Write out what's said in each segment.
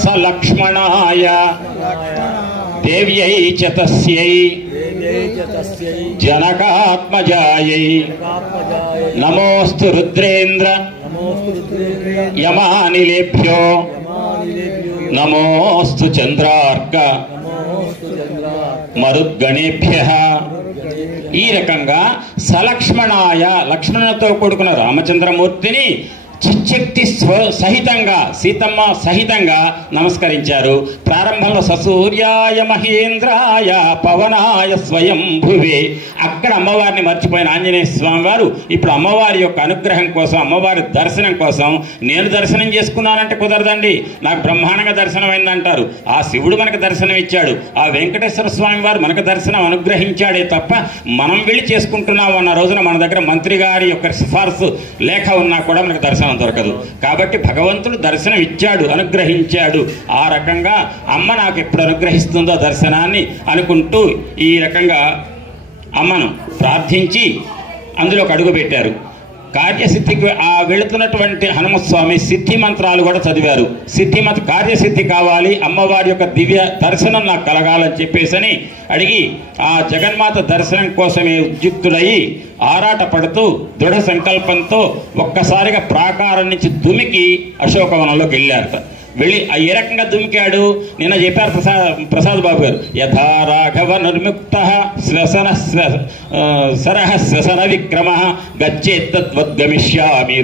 స లక్ష్మణాయ దేవ్యై చ తస్యై జనకాత్మజాయై నమోస్తు రుద్రేంద్ర యమానిలేభ్యో నమోస్తు చంద్రార్క మరుద్గణేభ్యః. ఈ రకంగా సలక్ష్మణాయ లక్ష్మణులతో కూడుకున్న రామచంద్రమూర్తిని చిచ్చక్తి సహితంగా సీతమ్మ సహితంగా నమస్కరించారు. ప్రారంభంలో ససూర్యాయ మహేంద్రాయ పవనాయ స్వయం భువే, అక్కడ అమ్మవారిని మర్చిపోయిన ఆంజనేయ స్వామి వారు ఇప్పుడు అమ్మవారి యొక్క అనుగ్రహం కోసం, అమ్మవారి దర్శనం కోసం, నేను దర్శనం చేసుకున్నానంటే కుదరదండి, నాకు బ్రహ్మాండంగా దర్శనం అయిందంటారు. ఆ శివుడు మనకు దర్శనం ఇచ్చాడు, ఆ వెంకటేశ్వర స్వామి వారు మనకు దర్శనం అనుగ్రహించాడే తప్ప మనం వెళ్ళి చేసుకుంటున్నాం అన్న రోజున మన దగ్గర మంత్రి గారి యొక్క సిఫార్సు లేఖ ఉన్నా కూడా మనకు దర్శనం దొరకదు. కాబట్టి భగవంతుడు దర్శనం ఇచ్చాడు, అనుగ్రహించాడు. ఆ రకంగా అమ్మ నాకు ఎప్పుడు అనుగ్రహిస్తుందో దర్శనాన్ని అనుకుంటూ ఈ రకంగా అమ్మను ప్రార్థించి అందులోకి అడుగు పెట్టారు. కార్యసిద్ధికి వెళుతున్నటువంటి హనుమస్వామి సిద్ధి మంత్రాలు కూడా చదివారు. కార్యసిద్ధి కావాలి, అమ్మవారి యొక్క దివ్య దర్శనం నాకు కలగాలని చెప్పేసని అడిగి ఆ జగన్మాత దర్శనం కోసమే ఉద్యుక్తుడయి ఆరాట పడుతూ దృఢ సంకల్పంతో ఒక్కసారిగా ప్రాకారం నుంచి దుమికి అశోకవనంలోకి వెళ్ళారట. వెళ్ళి ఏ రకంగా దుమికాడు నిన్న చెప్పారు ప్రసాద్ బాబు గారు. యథా రాఘవ నిర్ముక్త శ్వసన సరహ శ్వసన విక్రమ గచ్చేత్తద్వద్గమిష్యామి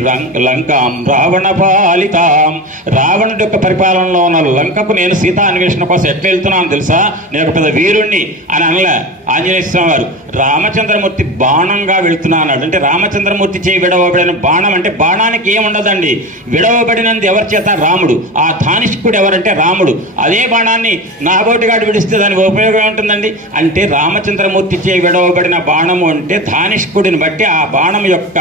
లంకాం రావణ పాలితాం. రావణుడి యొక్క పరిపాలనలో ఉన్న లంకకు నేను సీతా అన్వేషణ కోసం ఎట్లా వెళ్తున్నాను తెలుసా, నేను ఒక పెద్ద వీరుణ్ణి అని అనలే ఆంజనేయ స్వామి వారు. రామచంద్రమూర్తి బాణంగా వెళుతున్నాడు అంటే రామచంద్రమూర్తి చేయి విడవబడిన బాణం అంటే బాణానికి ఏముండదండి, విడవబడినంది ఎవరి చేత రాముడు, ఆ ధానిష్కుడు ఎవరంటే రాముడు. అదే బాణాన్ని నాబోటిగాడు విడిస్తే దానికి ఉపయోగం ఉంటుందండి. అంటే రామచంద్రమూర్తి చేయి విడవబడిన బాణము అంటే ధానిష్కుడిని బట్టి ఆ బాణం యొక్క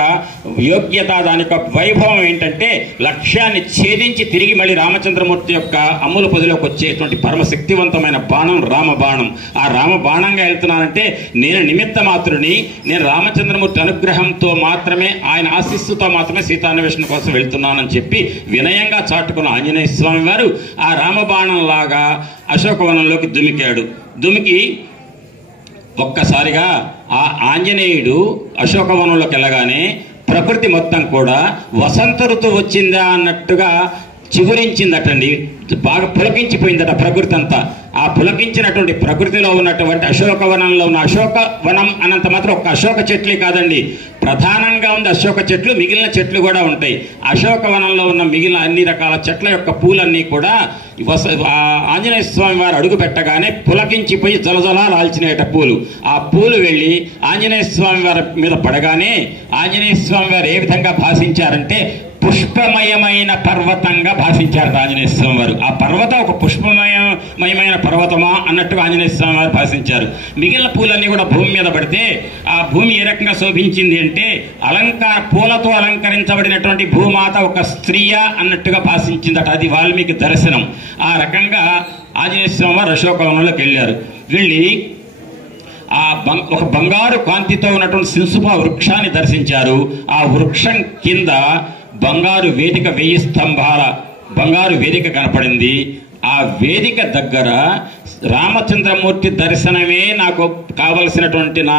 యోగ్యత, దాని యొక్క వైభవం ఏంటంటే లక్ష్యాన్ని ఛేదించి తిరిగి మళ్ళీ రామచంద్రమూర్తి యొక్క అమ్ముల పొదిలోకి వచ్చేటువంటి పరమశక్తివంతమైన బాణం రామ బాణం. ఆ రామ బాణంగా వెళ్తున్నానంటే నేను నిమిత్త మాత్రుని, నేను రామచంద్రమూర్తి అనుగ్రహంతో మాత్రమే, ఆయన ఆశీస్సుతో మాత్రమే సీతాన్వేషణ కోసం వెళ్తున్నానని చెప్పి వినయంగా చాటుకున్న ఆంజనేయ స్వామి వారు ఆ రామబాణం లాగా అశోకవనంలోకి దుమికాడు. దుమికి ఒక్కసారిగా ఆ ఆంజనేయుడు అశోకవనంలోకి వెళ్ళగానే ప్రకృతి మొత్తం కూడా వసంత ఋతువు వచ్చిందా అన్నట్టుగా చిగురించిందటండి, బాగా పులకించిపోయిందట ప్రకృతి అంతా. ఆ పులకించినటువంటి ప్రకృతిలో ఉన్నటువంటి అశోకవనంలో ఉన్న అశోకవనం అన్నంత మాత్రం ఒక్క అశోక చెట్లే కాదండి, ప్రధానంగా ఉంది అశోక చెట్లు, మిగిలిన చెట్లు కూడా ఉంటాయి. అశోకవనంలో ఉన్న మిగిలిన అన్ని రకాల చెట్ల యొక్క పూలన్నీ కూడా ఆంజనేయ స్వామి వారు అడుగు పెట్టగానే పులకించిపోయి జలజలా రాల్చినేట పూలు. ఆ పూలు వెళ్ళి ఆంజనేయ స్వామి వారి మీద పడగానే ఆంజనేయ స్వామి వారు ఏ విధంగా భాషించారంటే పుష్పమయమైన పర్వతంగా భాషించారు ఆంజనేయ స్వామి వారు. ఆ పర్వతం ఒక పుష్పమయమైన పర్వతమా అన్నట్టుగా ఆంజనేయ స్వామి వారు భాషించారు. మిగిలిన పూలన్నీ కూడా భూమి మీద పడితే ఆ భూమి ఏ రకంగా శోభించింది అంటే పూలతో అలంకరించబడినటువంటి భూమాత ఒక స్త్రీయా అన్నట్టుగా భాషించిందట. అది వాల్మీకి దర్శనం. ఆ రకంగా ఆంజనేయ స్వామి వారు అశోకవనంలోకి వెళ్ళారు. వెళ్ళి ఆ ఒక బంగారు కాంతితో ఉన్నటువంటి శింసుప వృక్షాన్ని దర్శించారు. ఆ వృక్షం కింద బంగారు వేదిక, 1000 స్తంభాల బంగారు వేదిక కనపడింది. ఆ వేదిక దగ్గర రామచంద్రమూర్తి దర్శనమే నాకు కావలసినటువంటి నా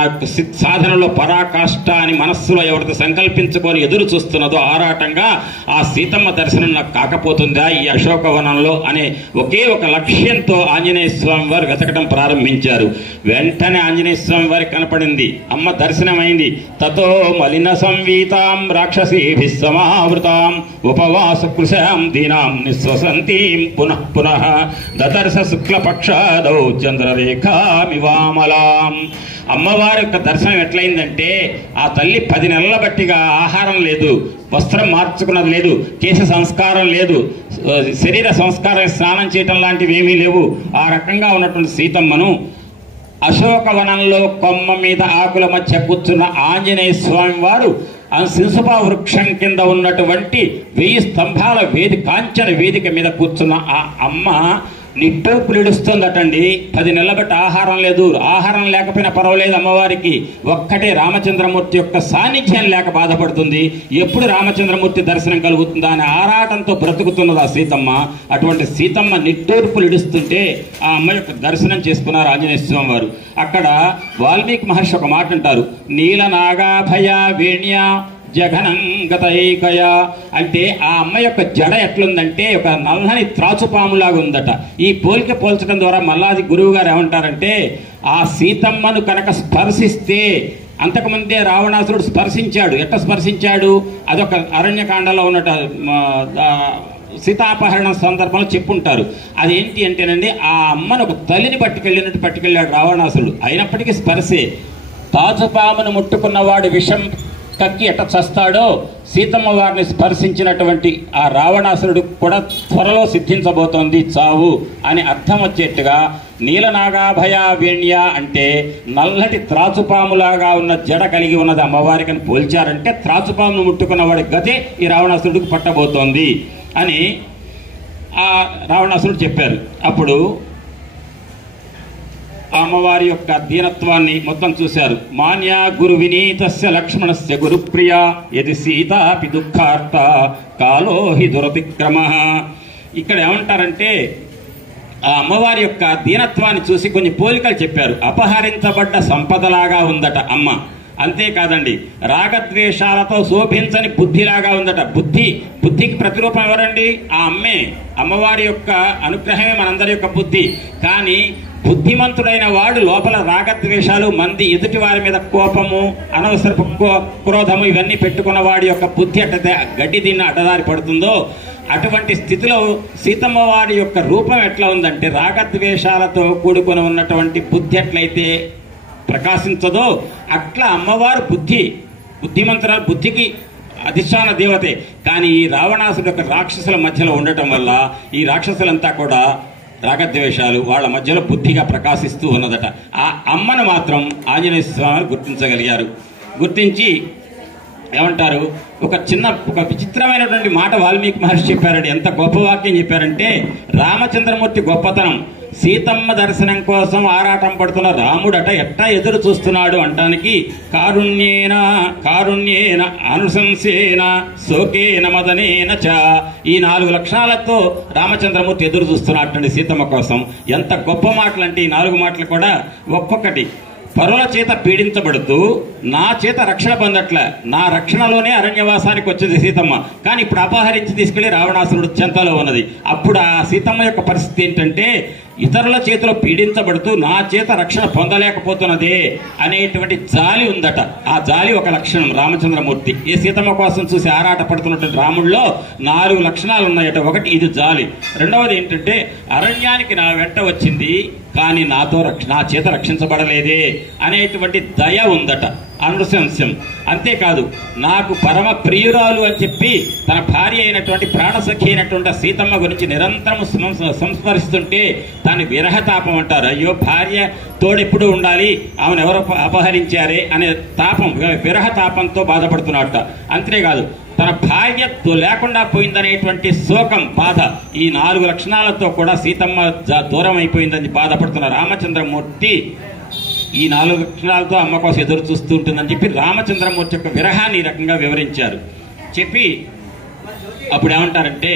సాధనలో పరాకాష్ట అని మనస్సులో ఎవరితో సంకల్పించుకొని ఎదురు చూస్తున్నదో ఆరాటంగా ఆ సీతమ్మ దర్శనం నాకు కాకపోతుందా ఈ అశోకవనంలో అనే ఒకే ఒక లక్ష్యంతో ఆంజనేయ స్వామి వారు వెతకడం ప్రారంభించారు. వెంటనే ఆంజనేయ స్వామి వారికి కనపడింది, అమ్మ దర్శనమైంది. తతో మలిన సంవీతాం రాక్షసీభిః సమావృతాం ఉపవాస కృశాం దీనాం నిశ్వసంతీం పునః పునః దదర్శ శుక్లపక్షాదౌ చంద్రరేఖామివామలాం. అమ్మవారి యొక్క దర్శనం ఎట్లయిందంటే ఆ తల్లి 10 నెలల బట్టిగా ఆహారం లేదు, వస్త్రం మార్చుకున్నది లేదు, కేశ సంస్కారం లేదు, శరీర సంస్కారం స్నానం చేయటం లాంటివి ఏమీ లేవు. ఆ రకంగా ఉన్నటువంటి సీతమ్మను అశోకవనంలో కొమ్మ మీద ఆకుల మధ్య కూర్చున్న ఆంజనేయ స్వామి వారు ఆ శింసుప వృక్షం కింద ఉన్నటువంటి 1000 స్తంభాల కాంచన వేదిక మీద కూర్చున్న ఆ అమ్మ నిట్టూర్పులు ఇడుస్తుందటండి. 10 నెలల బట్టి ఆహారం లేదు. ఆహారం లేకపోయినా పర్వాలేదు అమ్మవారికి, ఒక్కటే రామచంద్రమూర్తి యొక్క సాన్నిధ్యం లేక బాధపడుతుంది. ఎప్పుడు రామచంద్రమూర్తి దర్శనం కలుగుతుందా అని ఆరాటంతో బ్రతుకుతున్నది ఆ సీతమ్మ. అటువంటి సీతమ్మ నిట్టూర్పులు ఇడుస్తుంటే ఆ అమ్మ యొక్క దర్శనం చేసుకున్నారు ఆంజనేయ స్వామి వారు. అక్కడ వాల్మీకి మహర్షి ఒక మాట అంటారు, నీలనాగాభయ వేణ్య జఘనంగతైకయ అంటే ఆ అమ్మ యొక్క జడ ఎట్లుందంటే ఒక నల్లని త్రాచుపాములాగా ఉందట. ఈ పోలిక పోల్చడం ద్వారా మల్లాది గురువు గారు ఏమంటారంటే, ఆ సీతమ్మను కనుక స్పర్శిస్తే, అంతకుముందే రావణాసురుడు స్పర్శించాడు. ఎట్లా స్పర్శించాడు? అదొక అరణ్యకాండలో ఉన్నట సీతాపహరణ సందర్భంలో చెప్పుంటారు. అదేంటి అంటేనండి, ఆ అమ్మను ఒక తల్లిని పట్టుకెళ్ళాడు రావణాసురుడు. అయినప్పటికీ స్పర్శే. తాజుపామును ముట్టుకున్నవాడు విషం కక్కి ఎట్ట చస్తాడో, సీతమ్మ వారిని స్పర్శించినటువంటి ఆ రావణాసురుడు కూడా త్వరలో సిద్ధించబోతోంది చావు అని అర్థం వచ్చేట్టుగా నీలనాగాభయ వేణ్య అంటే నల్లటి త్రాచుపాములాగా ఉన్న జడ కలిగి ఉన్నది అమ్మవారికి అని పోల్చారంటే, త్రాచుపామును ముట్టుకున్న వాడి గతే ఈ రావణాసురుడికి పట్టబోతోంది అని ఆ రావణాసురుడు చెప్పారు. అప్పుడు అమ్మవారి యొక్క దీనత్వాన్ని మొత్తం చూశారు. మాన్య గురు వినీతస్య లక్ష్మణస్య గురుప్రియ యది సీతాపి దుఃఖార్త కాలో హి దురతిక్రమ. ఇక్కడ ఏమంటారంటే, ఆ అమ్మవారి యొక్క దీనత్వాన్ని చూసి కొన్ని పోలికలు చెప్పారు. అపహరించబడ్డ సంపదలాగా ఉందట అమ్మ. అంతేకాదండి, రాగద్వేషాలతో శోభించని బుద్ధిలాగా ఉందట. బుద్ధికి ప్రతిరూపం ఎవరండి? ఆ అమ్మే. అమ్మవారి యొక్క అనుగ్రహమే మనందరి యొక్క బుద్ధి. కానీ బుద్ధిమంతుడైన వాడు లోపల రాగద్వేషాలు, మంది ఎదుటి వారి మీద కోపము, అనవసరపు క్రోధము ఇవన్నీ పెట్టుకున్న వాడి యొక్క బుద్ధి అట్టతే గడ్డి దీన్ని అడ్డదారి పడుతుందో, అటువంటి స్థితిలో సీతమ్మ వారి యొక్క రూపం ఎట్లా ఉందంటే, రాగద్వేషాలతో కూడుకొని ఉన్నటువంటి బుద్ధి ఎట్లయితే ప్రకాశించదో అట్లా అమ్మవారు బుద్ధిమంతురాలు, బుద్ధికి అధిష్టాన దేవతే. కానీ ఈ రావణాసుడు యొక్క రాక్షసుల మధ్యలో ఉండటం వల్ల ఈ రాక్షసులంతా కూడా రాగద్వేషాలు వాళ్ళ మధ్యలో బుద్ధిగా ప్రకాశిస్తూ ఉన్నదట. ఆ అమ్మను మాత్రం ఆంజనేయ స్వామి గుర్తించగలిగారు. గుర్తించి ఏమంటారు, ఒక విచిత్రమైనటువంటి మాట వాల్మీకి మహర్షి చెప్పారండి. ఎంత గొప్ప వాక్యం చెప్పారంటే, రామచంద్రమూర్తి గొప్పతనం, సీతమ్మ దర్శనం కోసం ఆరాటం పడుతున్న రాముడట ఎట్టా ఎదురు చూస్తున్నాడు అంటానికి, కారుణ్యేన అనుశంసేన శోకేన మదనేన చ, ఈ 4 లక్షణాలతో రామచంద్రమూర్తి ఎదురు చూస్తున్నట్టండి సీతమ్మ కోసం. ఎంత గొప్ప మాటలు అంటే ఈ 4 మాటలు కూడా ఒక్కొక్కటి. పరుల చేత పీడించబడుతూ నా చేత రక్షణ పొందట్లే, నా రక్షణలోనే అరణ్యవాసానికి వచ్చేది సీతమ్మ. కానీ ఇప్పుడు అపహరించి తీసుకెళ్లి రావణాసురుడు చెంతలో ఉన్నది. అప్పుడు ఆ సీతమ్మ యొక్క పరిస్థితి ఏంటంటే, ఇతరుల చేతిలో పీడించబడుతూ నా చేత రక్షణ పొందలేకపోతున్నదే అనేటువంటి జాలి ఉందట. ఆ జాలి ఒక లక్షణం రామచంద్రమూర్తి. ఈ సీతమ్మ కోసం చూసి ఆరాట పడుతున్నటువంటి రాముల్లో 4 లక్షణాలు ఉన్నాయట. ఒకటి ఇది జాలి. రెండవది ఏంటంటే, అరణ్యానికి నా వెంట వచ్చింది కానీ నా చేత రక్షించబడలేదే అనేటువంటి దయ ఉందట, అనుశంసం. అంతేకాదు, నాకు పరమ ప్రియురాలు అని చెప్పి తన భార్య అయినటువంటి ప్రాణసఖి అయినటువంటి సీతమ్మ గురించి నిరంతరం సంస్మరిస్తుంటే దాన్ని విరహతాపం అంటారు. అయ్యో, భార్య తోడెప్పుడు ఉండాలి, ఆమెను ఎవరు అపహరించారే అనే తాపం, విరహతాపంతో బాధపడుతున్నట్ట. అంతేకాదు, తన భార్య లేకుండా పోయిందనేటువంటి శోకం, బాధ, ఈ 4 లక్షణాలతో కూడా సీతమ్మ దూరం అయిపోయిందని బాధపడుతున్న రామచంద్రమూర్తి ఈ 4 లక్షణాలతో అమ్మ కోసం ఎదురు చూస్తూ ఉంటుందని చెప్పి రామచంద్రమూర్తి యొక్క విరహాన్ని ఈ రకంగా వివరించారు. చెప్పి అప్పుడు ఏమంటారంటే,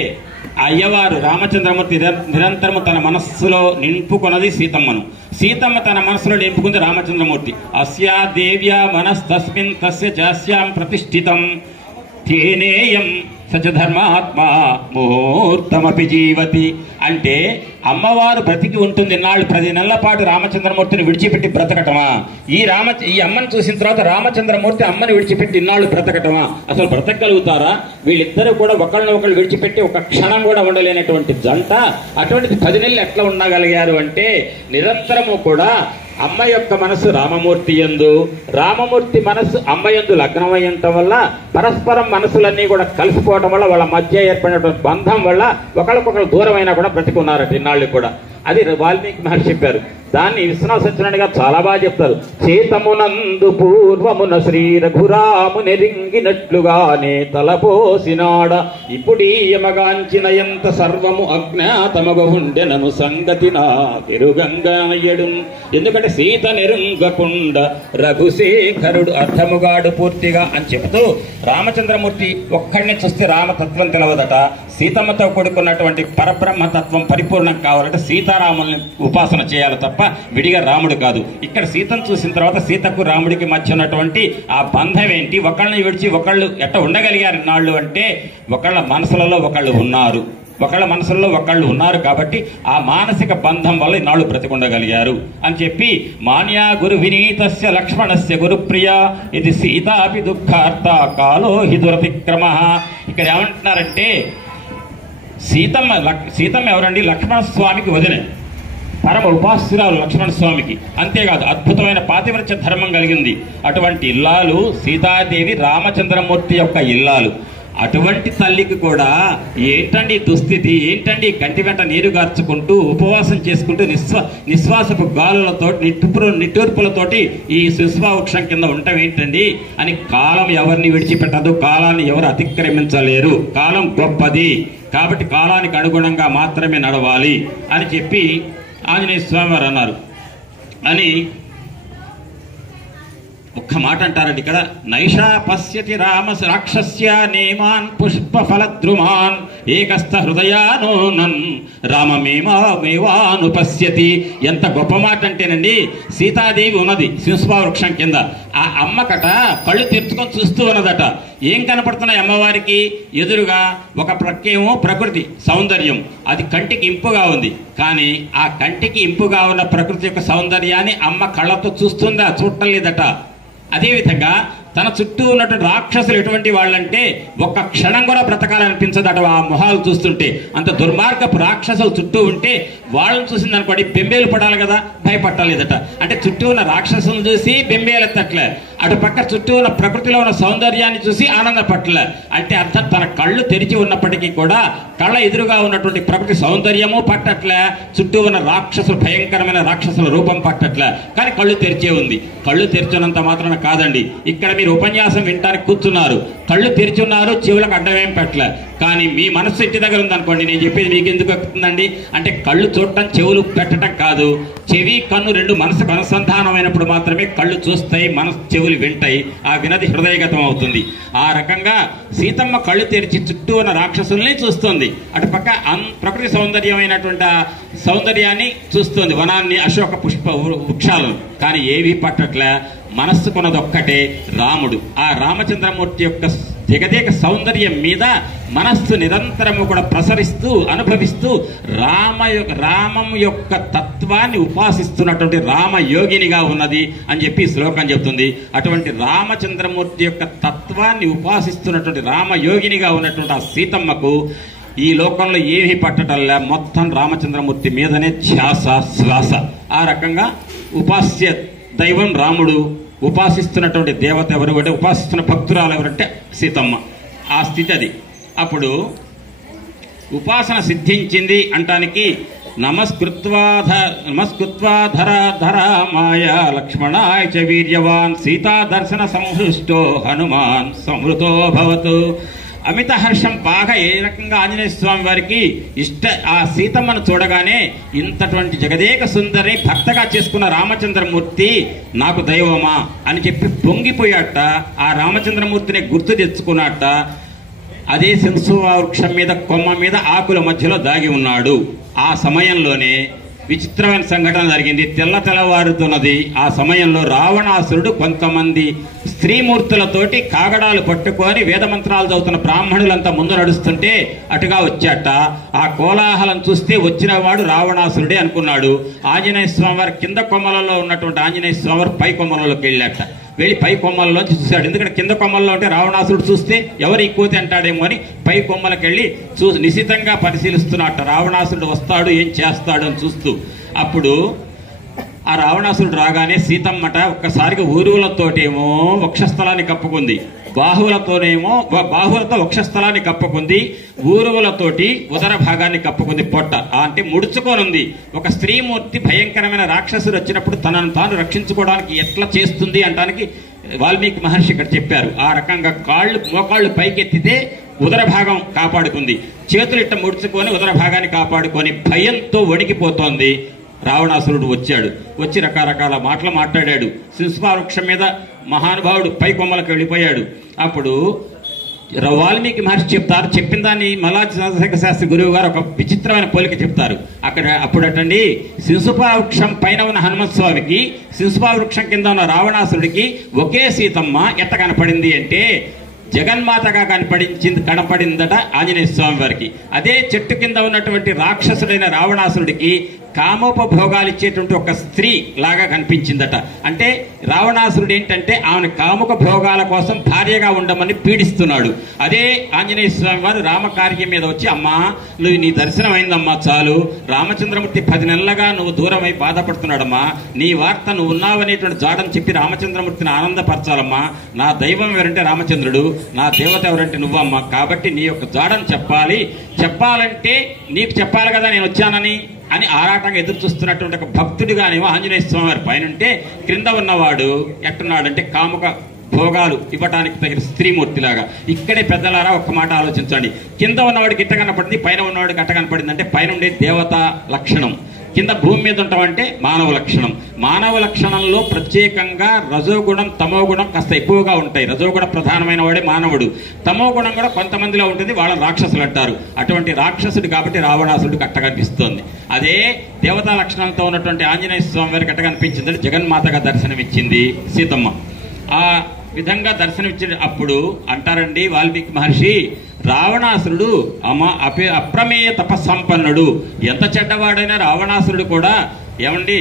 అయ్యవారు రామచంద్రమూర్తి నిరంతరము తన మనస్సులో నింపుకొన్నది సీతమ్మను, సీతమ్మ తన మనస్సులో నింపుకుంది రామచంద్రమూర్తి. అస్యా దేవ్యా మనస్తస్మిన్ తస్య జాస్యాం ప్రతిష్ఠితం తేనేయం సచధర్మాత్మా ముహూర్తమపి జీవతి. అంటే అమ్మవారు బ్రతికి ఉంటుంది ఇన్నాళ్ళు, 10 నెలల పాటు రామచంద్రమూర్తిని విడిచిపెట్టి బ్రతకటమా? ఈ అమ్మని చూసిన తర్వాత రామచంద్రమూర్తి అమ్మని విడిచిపెట్టి ఇన్నాళ్ళు బ్రతకటమా? అసలు బ్రతకగలుగుతారా? వీళ్ళిద్దరూ కూడా ఒకళ్ళని విడిచిపెట్టి ఒక క్షణం కూడా ఉండలేనటువంటి జంట. అటువంటిది 10 నెలలు ఎట్లా ఉండగలిగారు అంటే, నిరంతరము కూడా అమ్మ యొక్క మనసు రామమూర్తి యందు, రామమూర్తి మనసు అమ్మ యందు లగ్నమయ్యటం వల్ల పరస్పరం మనసులన్నీ కూడా కలిసిపోవటం వల్ల వాళ్ళ మధ్య ఏర్పడినటువంటి బంధం వల్ల ఒకరికొకరు దూరమైనా కూడా బ్రతికున్నారట ఇన్నాళ్ళు కూడా. అది వాల్మీకి మహర్షి చెప్పారు. దాన్ని విశ్వనాథ సత్యనారాయణ గారు చాలా బాగా చెప్తారు. చేతమునందు పూర్వమున శ్రీ రఘురాము నెరింగినట్లుగానే తలపోసినాడ ఇప్పుడీ యమగాంచిన ఎంత సర్వము అజ్ఞాతమగు ఉండెనను సంగతి నా తిరుగంగాయడు. ఎందుకంటే సీత నెరుంగకుండా రఘుశేఖరుడు అర్థముగాడు పూర్తిగా అని చెబుతూ రామచంద్రమూర్తి ఒక్కడిని చూస్తే రామతత్వం తెలవదట. సీతమ్మతో కూడుకున్నటువంటి పరబ్రహ్మతత్వం పరిపూర్ణం కావాలంటే సీతారాముల్ని ఉపాసన చేయాలి తప్ప విడిగా రాముడు కాదు. ఇక్కడ సీతను చూసిన తర్వాత సీతకు రాముడికి మధ్య ఉన్నటువంటి ఆ బంధం ఏంటి, ఒకళ్ళని విడిచి ఒకళ్ళు ఎట్ట ఉండగలిగారు ఇన్నాళ్ళు అంటే ఒకళ్ళ మనసులలో ఒకళ్ళు ఉన్నారు కాబట్టి ఆ మానసిక బంధం వల్ల ఇన్నాళ్ళు బ్రతికుండగలిగారు అని చెప్పి మాన్యా గురు వినీతస్య లక్ష్మణస్య గురుప్రియ ఇది సీతాపి దుఃఖార్త కాలో హి దురతిక్రమ. ఇక్కడ ఏమంటున్నారంటే సీతమ్మ ఎవరండి? లక్ష్మణస్వామికి వదిన, పరమ ఉపాస్యురాలు లక్ష్మణస్వామికి. అంతేకాదు అద్భుతమైన పాతివ్రత్య ధర్మం కలిగింది. అటువంటి ఇల్లాలు సీతాదేవి రామచంద్రమూర్తి యొక్క ఇల్లాలు. అటువంటి తల్లికి కూడా ఏంటండి దుస్థితి, ఏంటండి కంటి వెంట నీరు గార్చుకుంటూ ఉపవాసం చేసుకుంటూ నిశ్వాసపు గాలులతో నిట్టూర్పులతోటి ఈ శిశ్వావృక్షం కింద ఉండటం ఏంటండి అని కాలం ఎవరిని విడిచిపెట్టదు, కాలాన్ని ఎవరు అతిక్రమించలేరు. కాలం గొప్పది కాబట్టి కాలానికి అనుగుణంగా మాత్రమే నడవాలి అని చెప్పి ఆంజనేయ స్వామి వారు అన్నారు. అని ఒక్క మాట అంటారండి ఇక్కడ. నైషా పశ్యతి రామ రాక్షస్య నేమాన్ పుష్ప ఫలద్రుమాన్ ఏకస్థ హృదయానోనన్ రామమేవాను పశ్యతి. ఎంత గొప్ప మాట అంటేనండి, సీతాదేవి ఉన్నది శిశువృక్షం కింద. ఆ అమ్మకట కళ్ళు తెరుచుకొని చూస్తూ ఉన్నదట. ఏం కనపడుతున్నాయి అమ్మవారికి? ఎదురుగా ఒక ప్రక్కేమో ప్రకృతి సౌందర్యం, అది కంటికి ఇంపుగా ఉంది. కానీ ఆ కంటికి ఇంపుగా ఉన్న ప్రకృతి యొక్క సౌందర్యాన్ని అమ్మ కళ్ళతో చూస్తుందా? చూడటం లేదట. అదేవిధంగా తన చుట్టూ ఉన్నటువంటి రాక్షసులు ఎటువంటి వాళ్ళంటే ఒక్క క్షణం కూడా బ్రతకాలనిపించదట ఆ మొహాలు చూస్తుంటే. అంత దుర్మార్గపు రాక్షసులు చుట్టూ ఉంటే వాళ్ళని చూసింది అనుకోండి బెంబేలు పడాలి కదా, భయపట్టలేదట. అంటే చుట్టూ ఉన్న రాక్షసులను చూసి బెంబేలెత్తట్లే, అటు పక్క చుట్టూ ఉన్న ప్రకృతిలో ఉన్న సౌందర్యాన్ని చూసి ఆనందపట్టలే. అంటే అర్థం తన కళ్ళు తెరిచి ఉన్నప్పటికీ కూడా కళ్ళ ఎదురుగా ఉన్నటువంటి ప్రకృతి సౌందర్యము పట్టట్లే, చుట్టూ ఉన్న రాక్షసులు భయంకరమైన రాక్షసుల రూపం పట్టట్లే. కానీ కళ్ళు తెరిచే ఉంది. కళ్ళు తెరిచినంత మాత్రాన కాదండి. ఇక్కడ మీరు ఉపన్యాసం వింటానికి కూర్చున్నారు, కళ్ళు తెరిచున్నారు, చెవులకు అడ్డమేం పెట్టలే. కానీ మీ మనస్సు ఇంటి దగ్గర ఉందనుకోండి, నేను చెప్పేది మీకు ఎందుకు ఎక్కుతుందండి అంటే కళ్ళు చూడటం చెవులు పెట్టడం కాదు. చెవి కన్ను రెండు మనసుకు అనుసంధానమైనప్పుడు మాత్రమే కళ్ళు చూస్తాయి, మనసు చెవులు వింటాయి, ఆ వినది హృదయగతం అవుతుంది. ఆ రకంగా సీతమ్మ కళ్ళు తెరిచి చుట్టూ ఉన్న రాక్షసుల్ని చూస్తుంది. అటు పక్క ప్రకృతి సౌందర్యమైనటువంటి సౌందర్యాన్ని చూస్తుంది, వనాన్ని, అశోక పుష్ప వృక్షాలను. కానీ ఏవి పట్టట్లే. మనస్సుకున్నదొక్కటే రాముడు. ఆ రామచంద్రమూర్తి యొక్క జగదేక సౌందర్యం మీద మనస్సు నిరంతరము కూడా ప్రసరిస్తూ అనుభవిస్తూ రామం యొక్క తత్వాన్ని ఉపాసిస్తున్నటువంటి రామయోగినిగా ఉన్నది అని చెప్పి శ్లోకం చెబుతుంది. అటువంటి రామచంద్రమూర్తి యొక్క తత్వాన్ని ఉపాసిస్తున్నటువంటి రామయోగినిగా ఉన్నటువంటి ఆ సీతమ్మకు ఈ లోకంలో ఏమీ పట్టటల్లా, మొత్తం రామచంద్రమూర్తి మీదనే ధ్యాస శ్వాస. ఆ రకంగా ఉపాస్య దైవం రాముడు, ఉపాసిస్తున్నటువంటి దేవత ఎవరు అంటే ఉపాసిస్తున్న భక్తురాలు ఎవరంటే సీతమ్మ. ఆ స్థితి అది. అప్పుడు ఉపాసన సిద్ధించింది అంటానికి నమస్కృత్వాధరామాయ లక్ష్మణాయ చ వీర్యవాన్ సీతా దర్శన సంహృష్టో హనుమాన్ సమృతో భవతు. అమిత హర్షం బాగా ఏ రకంగా ఆంజనేయ స్వామి వారికి ఆ సీతమ్మను చూడగానే ఇంతటువంటి జగదేక సుందరిని భక్తగా చేసుకున్న రామచంద్రమూర్తి నాకు దైవమా అని చెప్పి పొంగిపోయాట. ఆ రామచంద్రమూర్తిని గుర్తు తెచ్చుకున్నట్ట. అదే శంసువృక్షం మీద కొమ్మ మీద ఆకుల మధ్యలో దాగి ఉన్నాడు. ఆ సమయంలోనే విచిత్రమైన సంఘటన జరిగింది. తెల్లవారుతున్నది. ఆ సమయంలో రావణాసురుడు కొంతమంది స్త్రీమూర్తులతోటి కాగడాలు పట్టుకొని వేదమంత్రాలు చదువుతున్న బ్రాహ్మణులంతా ముందు నడుస్తుంటే అటుగా వచ్చాట. ఆ కోలాహలం చూస్తే వచ్చిన వాడు రావణాసురుడే అనుకున్నాడు. ఆంజనేయ స్వామి వారి కింద కొమ్మలలో ఉన్నటువంటి ఆంజనేయ స్వామి వారు పై కొమ్మలలోకి వెళ్ళాట. వెళ్ళి పై కొమ్మల్లోంచి చూశాడు. ఎందుకంటే కింద కొమ్మల్లో ఉంటే రావణాసురుడు చూస్తే ఎవరు ఎక్కువ అంటాడేమో అని పై కొమ్మలకి వెళ్ళి నిశితంగా పరిశీలిస్తున్నట్ట. రావణాసురుడు వస్తాడు, ఏం చేస్తాడు అని చూస్తూ. అప్పుడు ఆ రావణాసురుడు రాగానే సీతమ్మట ఒక్కసారిగా ఊరువులతోటేమో వక్షస్థలాన్ని కప్పుకుంది, బాహువులతో వక్షస్థలాన్ని కప్పుకుంది, ఊరువులతోటి ఉదర భాగాన్ని కప్పుకుంది, పొట్ట అంటే ముడుచుకోనుంది. ఒక స్త్రీమూర్తి భయంకరమైన రాక్షసుడు వచ్చినప్పుడు తనను తాను రక్షించుకోవడానికి ఎట్లా చేస్తుంది అంటానికి వాల్మీకి మహర్షి ఇక్కడ చెప్పారు. ఆ రకంగా మోకాళ్ళు పైకెత్తితే ఉదర భాగం కాపాడుకుంది, చేతులు ఇట్ట ముడుచుకొని ఉదర భాగాన్ని కాపాడుకొని భయంతో వణికిపోతోంది. రావణాసురుడు వచ్చి రకరకాల మాటలు మాట్లాడాడు. శింశుపావృక్షం మీద మహానుభావుడు పై కొమ్మలకు వెళ్ళిపోయాడు. అప్పుడు వాల్మీకి మహర్షి చెప్తారు, చెప్పిన దాన్ని మల్లాది చంద్రశేఖర శాస్త్రి గురువు గారు ఒక విచిత్రమైన పోలిక చెప్తారు. అప్పుడటండి శింశుపావృక్షం పైన ఉన్న హనుమంత స్వామికి, శింశుపావృక్షం కింద ఉన్న రావణాసురుడికి ఒకే సీతమ్మ ఎట్ట కనపడింది అంటే జగన్మాతగా కనపడిందట ఆంజనేయ స్వామి వారికి. అదే చెట్టు కింద ఉన్నటువంటి రాక్షసుడైన రావణాసురుడికి కామోపభోగాలు ఇచ్చేటువంటి ఒక స్త్రీ లాగా కనిపించిందట. అంటే రావణాసురుడు ఏంటంటే ఆమెను కాముక భోగాల కోసం భార్యగా ఉండమని పీడిస్తున్నాడు. అదే ఆంజనేయ స్వామి వారు రామకార్యం మీద వచ్చి, అమ్మా నువ్వు నీ దర్శనం అయిందమ్మా చాలు, రామచంద్రమూర్తి 10 నెలలుగా నువ్వు దూరమై బాధపడుతున్నాడమ్మా, నీ వార్త నువ్వు ఉన్నావనేటువంటి జాడని చెప్పి రామచంద్రమూర్తిని ఆనందపరచాలమ్మా. నా దైవం ఎవరంటే రామచంద్రుడు, నా దేవత ఎవరంటే నువ్వమ్మా, కాబట్టి నీ యొక్క జాడను చెప్పాలంటే నీకు చెప్పాలి కదా నేను వచ్చానని అని ఆరాటంగా ఎదురు చూస్తున్నటువంటి ఒక భక్తుడిగానేమో ఆంజనేయ స్వామి వారి పైన ఉంటే, క్రింద ఉన్నవాడు ఎట్టున్నాడంటే కాముక భోగాలు ఇవ్వటానికి తగిన స్త్రీమూర్తిలాగా. ఇక్కడే పెద్దలారా ఒక్క మాట ఆలోచించండి. కింద ఉన్నవాడికి ఇట్ట కనపడింది, పైన ఉన్నవాడికి అట్ట కనపడింది అంటే పైన ఉండే దేవతా లక్షణం, కింద భూమి మీద ఉంటామంటే మానవ లక్షణం. మానవ లక్షణంలో ప్రత్యేకంగా రజోగుణం తమోగుణం కాస్త ఎక్కువగా ఉంటాయి. రజోగుణ ప్రధానమైన వాడే మానవుడు, తమోగుణం కూడా కొంతమందిలో ఉంటుంది, వాళ్ళ రాక్షసులు అంటారు. అటువంటి రాక్షసుడు కాబట్టి రావణాసురుడికి అట్ట కనిపిస్తోంది. అదే దేవతా లక్షణాలతో ఉన్నటువంటి ఆంజనేయ స్వామి వారికి అట్ట కనిపించింది, జగన్మాతగా దర్శనమిచ్చింది సీతమ్మ. ఆ విధంగా దర్శనమిచ్చిన అప్పుడు అంటారండి వాల్మీకి మహర్షి, రావణాసురుడు అప్రమేయ తపస్సంపన్నుడు. ఎంత చెడ్డవాడైనా రావణాసురుడు కూడా ఏమండి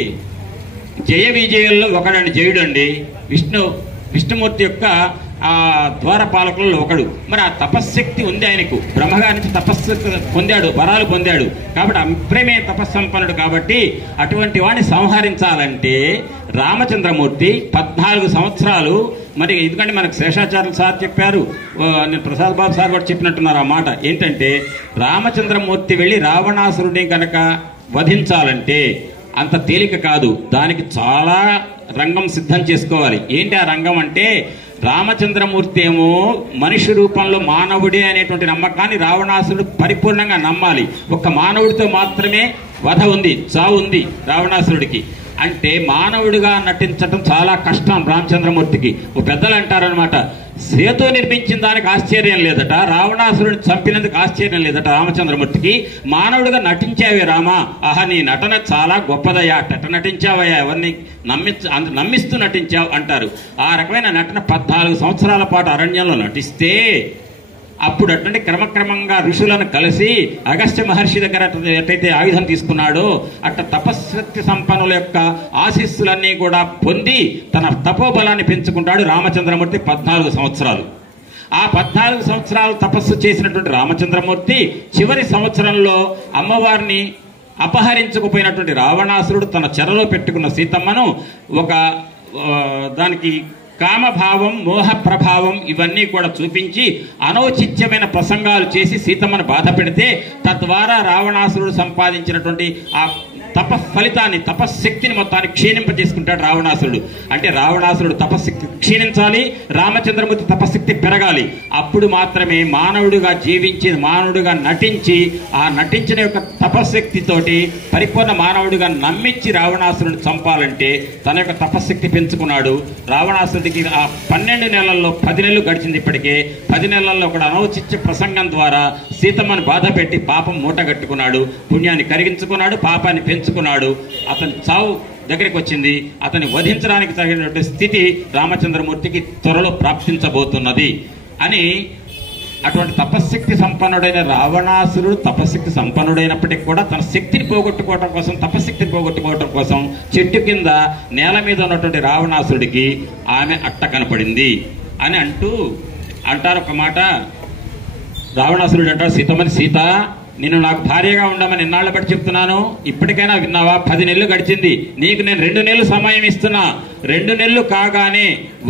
జయ విజయుల్లో ఒకడండి, జయుడండి, విష్ణుమూర్తి యొక్క ఆ ద్వారపాలకులలో ఒకడు. మరి ఆ తపశ్శక్తి ఉంది ఆయనకు, బ్రహ్మగారి నుంచి తపస్సు పొందాడు, వరాలు పొందాడు కాబట్టి అప్రమేయ తపస్సంపన్నుడు. కాబట్టి అటువంటి వాడిని సంహరించాలంటే రామచంద్రమూర్తి 14 సంవత్సరాలు, మరి ఎందుకంటే మనకు శేషాచార్యులు సార్ చెప్పారు, నేను ప్రసాద్ బాబు సార్ కూడా చెప్పినట్టున్నారు ఆ మాట ఏంటంటే, రామచంద్రమూర్తి వెళ్ళి రావణాసురుడిని కనుక వధించాలంటే అంత తేలిక కాదు, దానికి చాలా రంగం సిద్ధం చేసుకోవాలి. ఏంటి ఆ రంగం అంటే, రామచంద్రమూర్తి ఏమో మనిషి రూపంలో మానవుడే అనేటువంటి నమ్మకాన్ని రావణాసురుడు పరిపూర్ణంగా నమ్మాలి. ఒక్క మానవుడితో మాత్రమే వధ ఉంది, చావు ఉంది రావణాసురుడికి. అంటే మానవుడిగా నటించడం చాలా కష్టం రామచంద్రమూర్తికి. పెద్దలు అంటారనమాట, సేతు నిర్మించిన దానికి ఆశ్చర్యం లేదట, రావణాసురుడిని చంపినందుకు ఆశ్చర్యం లేదట రామచంద్రమూర్తికి. మానవుడిగా నటించావే రామా, ఆహా నీ నటన చాలా గొప్పదయ్యా, అట్ట నటించావయ్యా, ఎవరిని నమ్మిస్తూ నటించావు అంటారు. ఆ రకమైన నటన 14 సంవత్సరాల పాటు అరణ్యంలో నటిస్తే అప్పుడు అటువంటి క్రమక్రమంగా ఋషులను కలిసి అగస్త్య మహర్షి దగ్గర ఎట్టయితే ఆయుధం తీసుకున్నాడో అట్ట తపశక్తి సంపన్నుల యొక్క ఆశీస్సులన్నీ కూడా పొంది తన తపోబలాన్ని పెంచుకుంటాడు రామచంద్రమూర్తి 14 సంవత్సరాలు. ఆ 14 సంవత్సరాలు తపస్సు చేసినటువంటి రామచంద్రమూర్తి చివరి సంవత్సరంలో అమ్మవారిని అపహరించుకుపోయినటువంటి రావణాసురుడు తన చెరలో పెట్టుకున్న సీతమ్మను దానికి కామభావం, మోహ ప్రభావం ఇవన్నీ కూడా చూపించి అనౌచిత్యమైన ప్రసంగాలు చేసి సీతమ్మను బాధ పెడితే తద్వారా రావణాసురుడు సంపాదించినటువంటి ఆ ఫలితాన్ని, తపశ్శక్తిని మొత్తాన్ని క్షీణింపజేసుకుంటాడు రావణాసురుడు. అంటే రావణాసురుడు తపశ్శక్తి క్షీణించాలి, రామచంద్రమూర్తి తపశ్శక్తి పెరగాలి. అప్పుడు మాత్రమే మానవుడిగా జీవించి, మానవుడిగా నటించి, ఆ నటించిన యొక్క తపశ్శక్తితోటి పరిపూర్ణ మానవుడిగా నమ్మించి రావణాసురుడిని చంపాలంటే తన యొక్క తపశ్శక్తి పెంచుకున్నాడు. రావణాసురుడికి ఆ 12 నెలల్లో 10 నెలలు గడిచింది. ఇప్పటికే 10 నెలల్లో ఒక అనౌచిత్య ప్రసంగం ద్వారా సీతమ్మను బాధ పెట్టి పాపం మూట కట్టుకున్నాడు, పుణ్యాన్ని కరిగించుకున్నాడు, పాపాన్ని పెంచుకున్నాడు. అతని చావు దగ్గరికి వచ్చింది. అతన్ని వధించడానికి తగినటువంటి స్థితి రామచంద్రమూర్తికి త్వరలో ప్రాప్తించబోతున్నది అని. అటువంటి తపశ్శక్తి సంపన్నుడైన రావణాసురుడు తపశ్శక్తి సంపన్నుడైనప్పటికీ కూడా తన శక్తిని పోగొట్టుకోవడం కోసం, తపశ్శక్తిని పోగొట్టుకోవడం కోసం చెట్టు కింద నేల మీద ఉన్నటువంటి రావణాసురుడికి ఆమె అట్ట కనపడింది అని అంటారు ఒక మాట. రావణాసురుడు అంటారు సీతమ్మని, సీత నేను నాకు భార్యగా ఉండమని ఎన్నాళ్ళ బట్టి చెప్తున్నాను, ఇప్పటికైనా విన్నావా? 10 నెలలు గడిచింది, నీకు నేను 2 నెలలు సమయం ఇస్తున్నా. 2 నెలలు కాగానే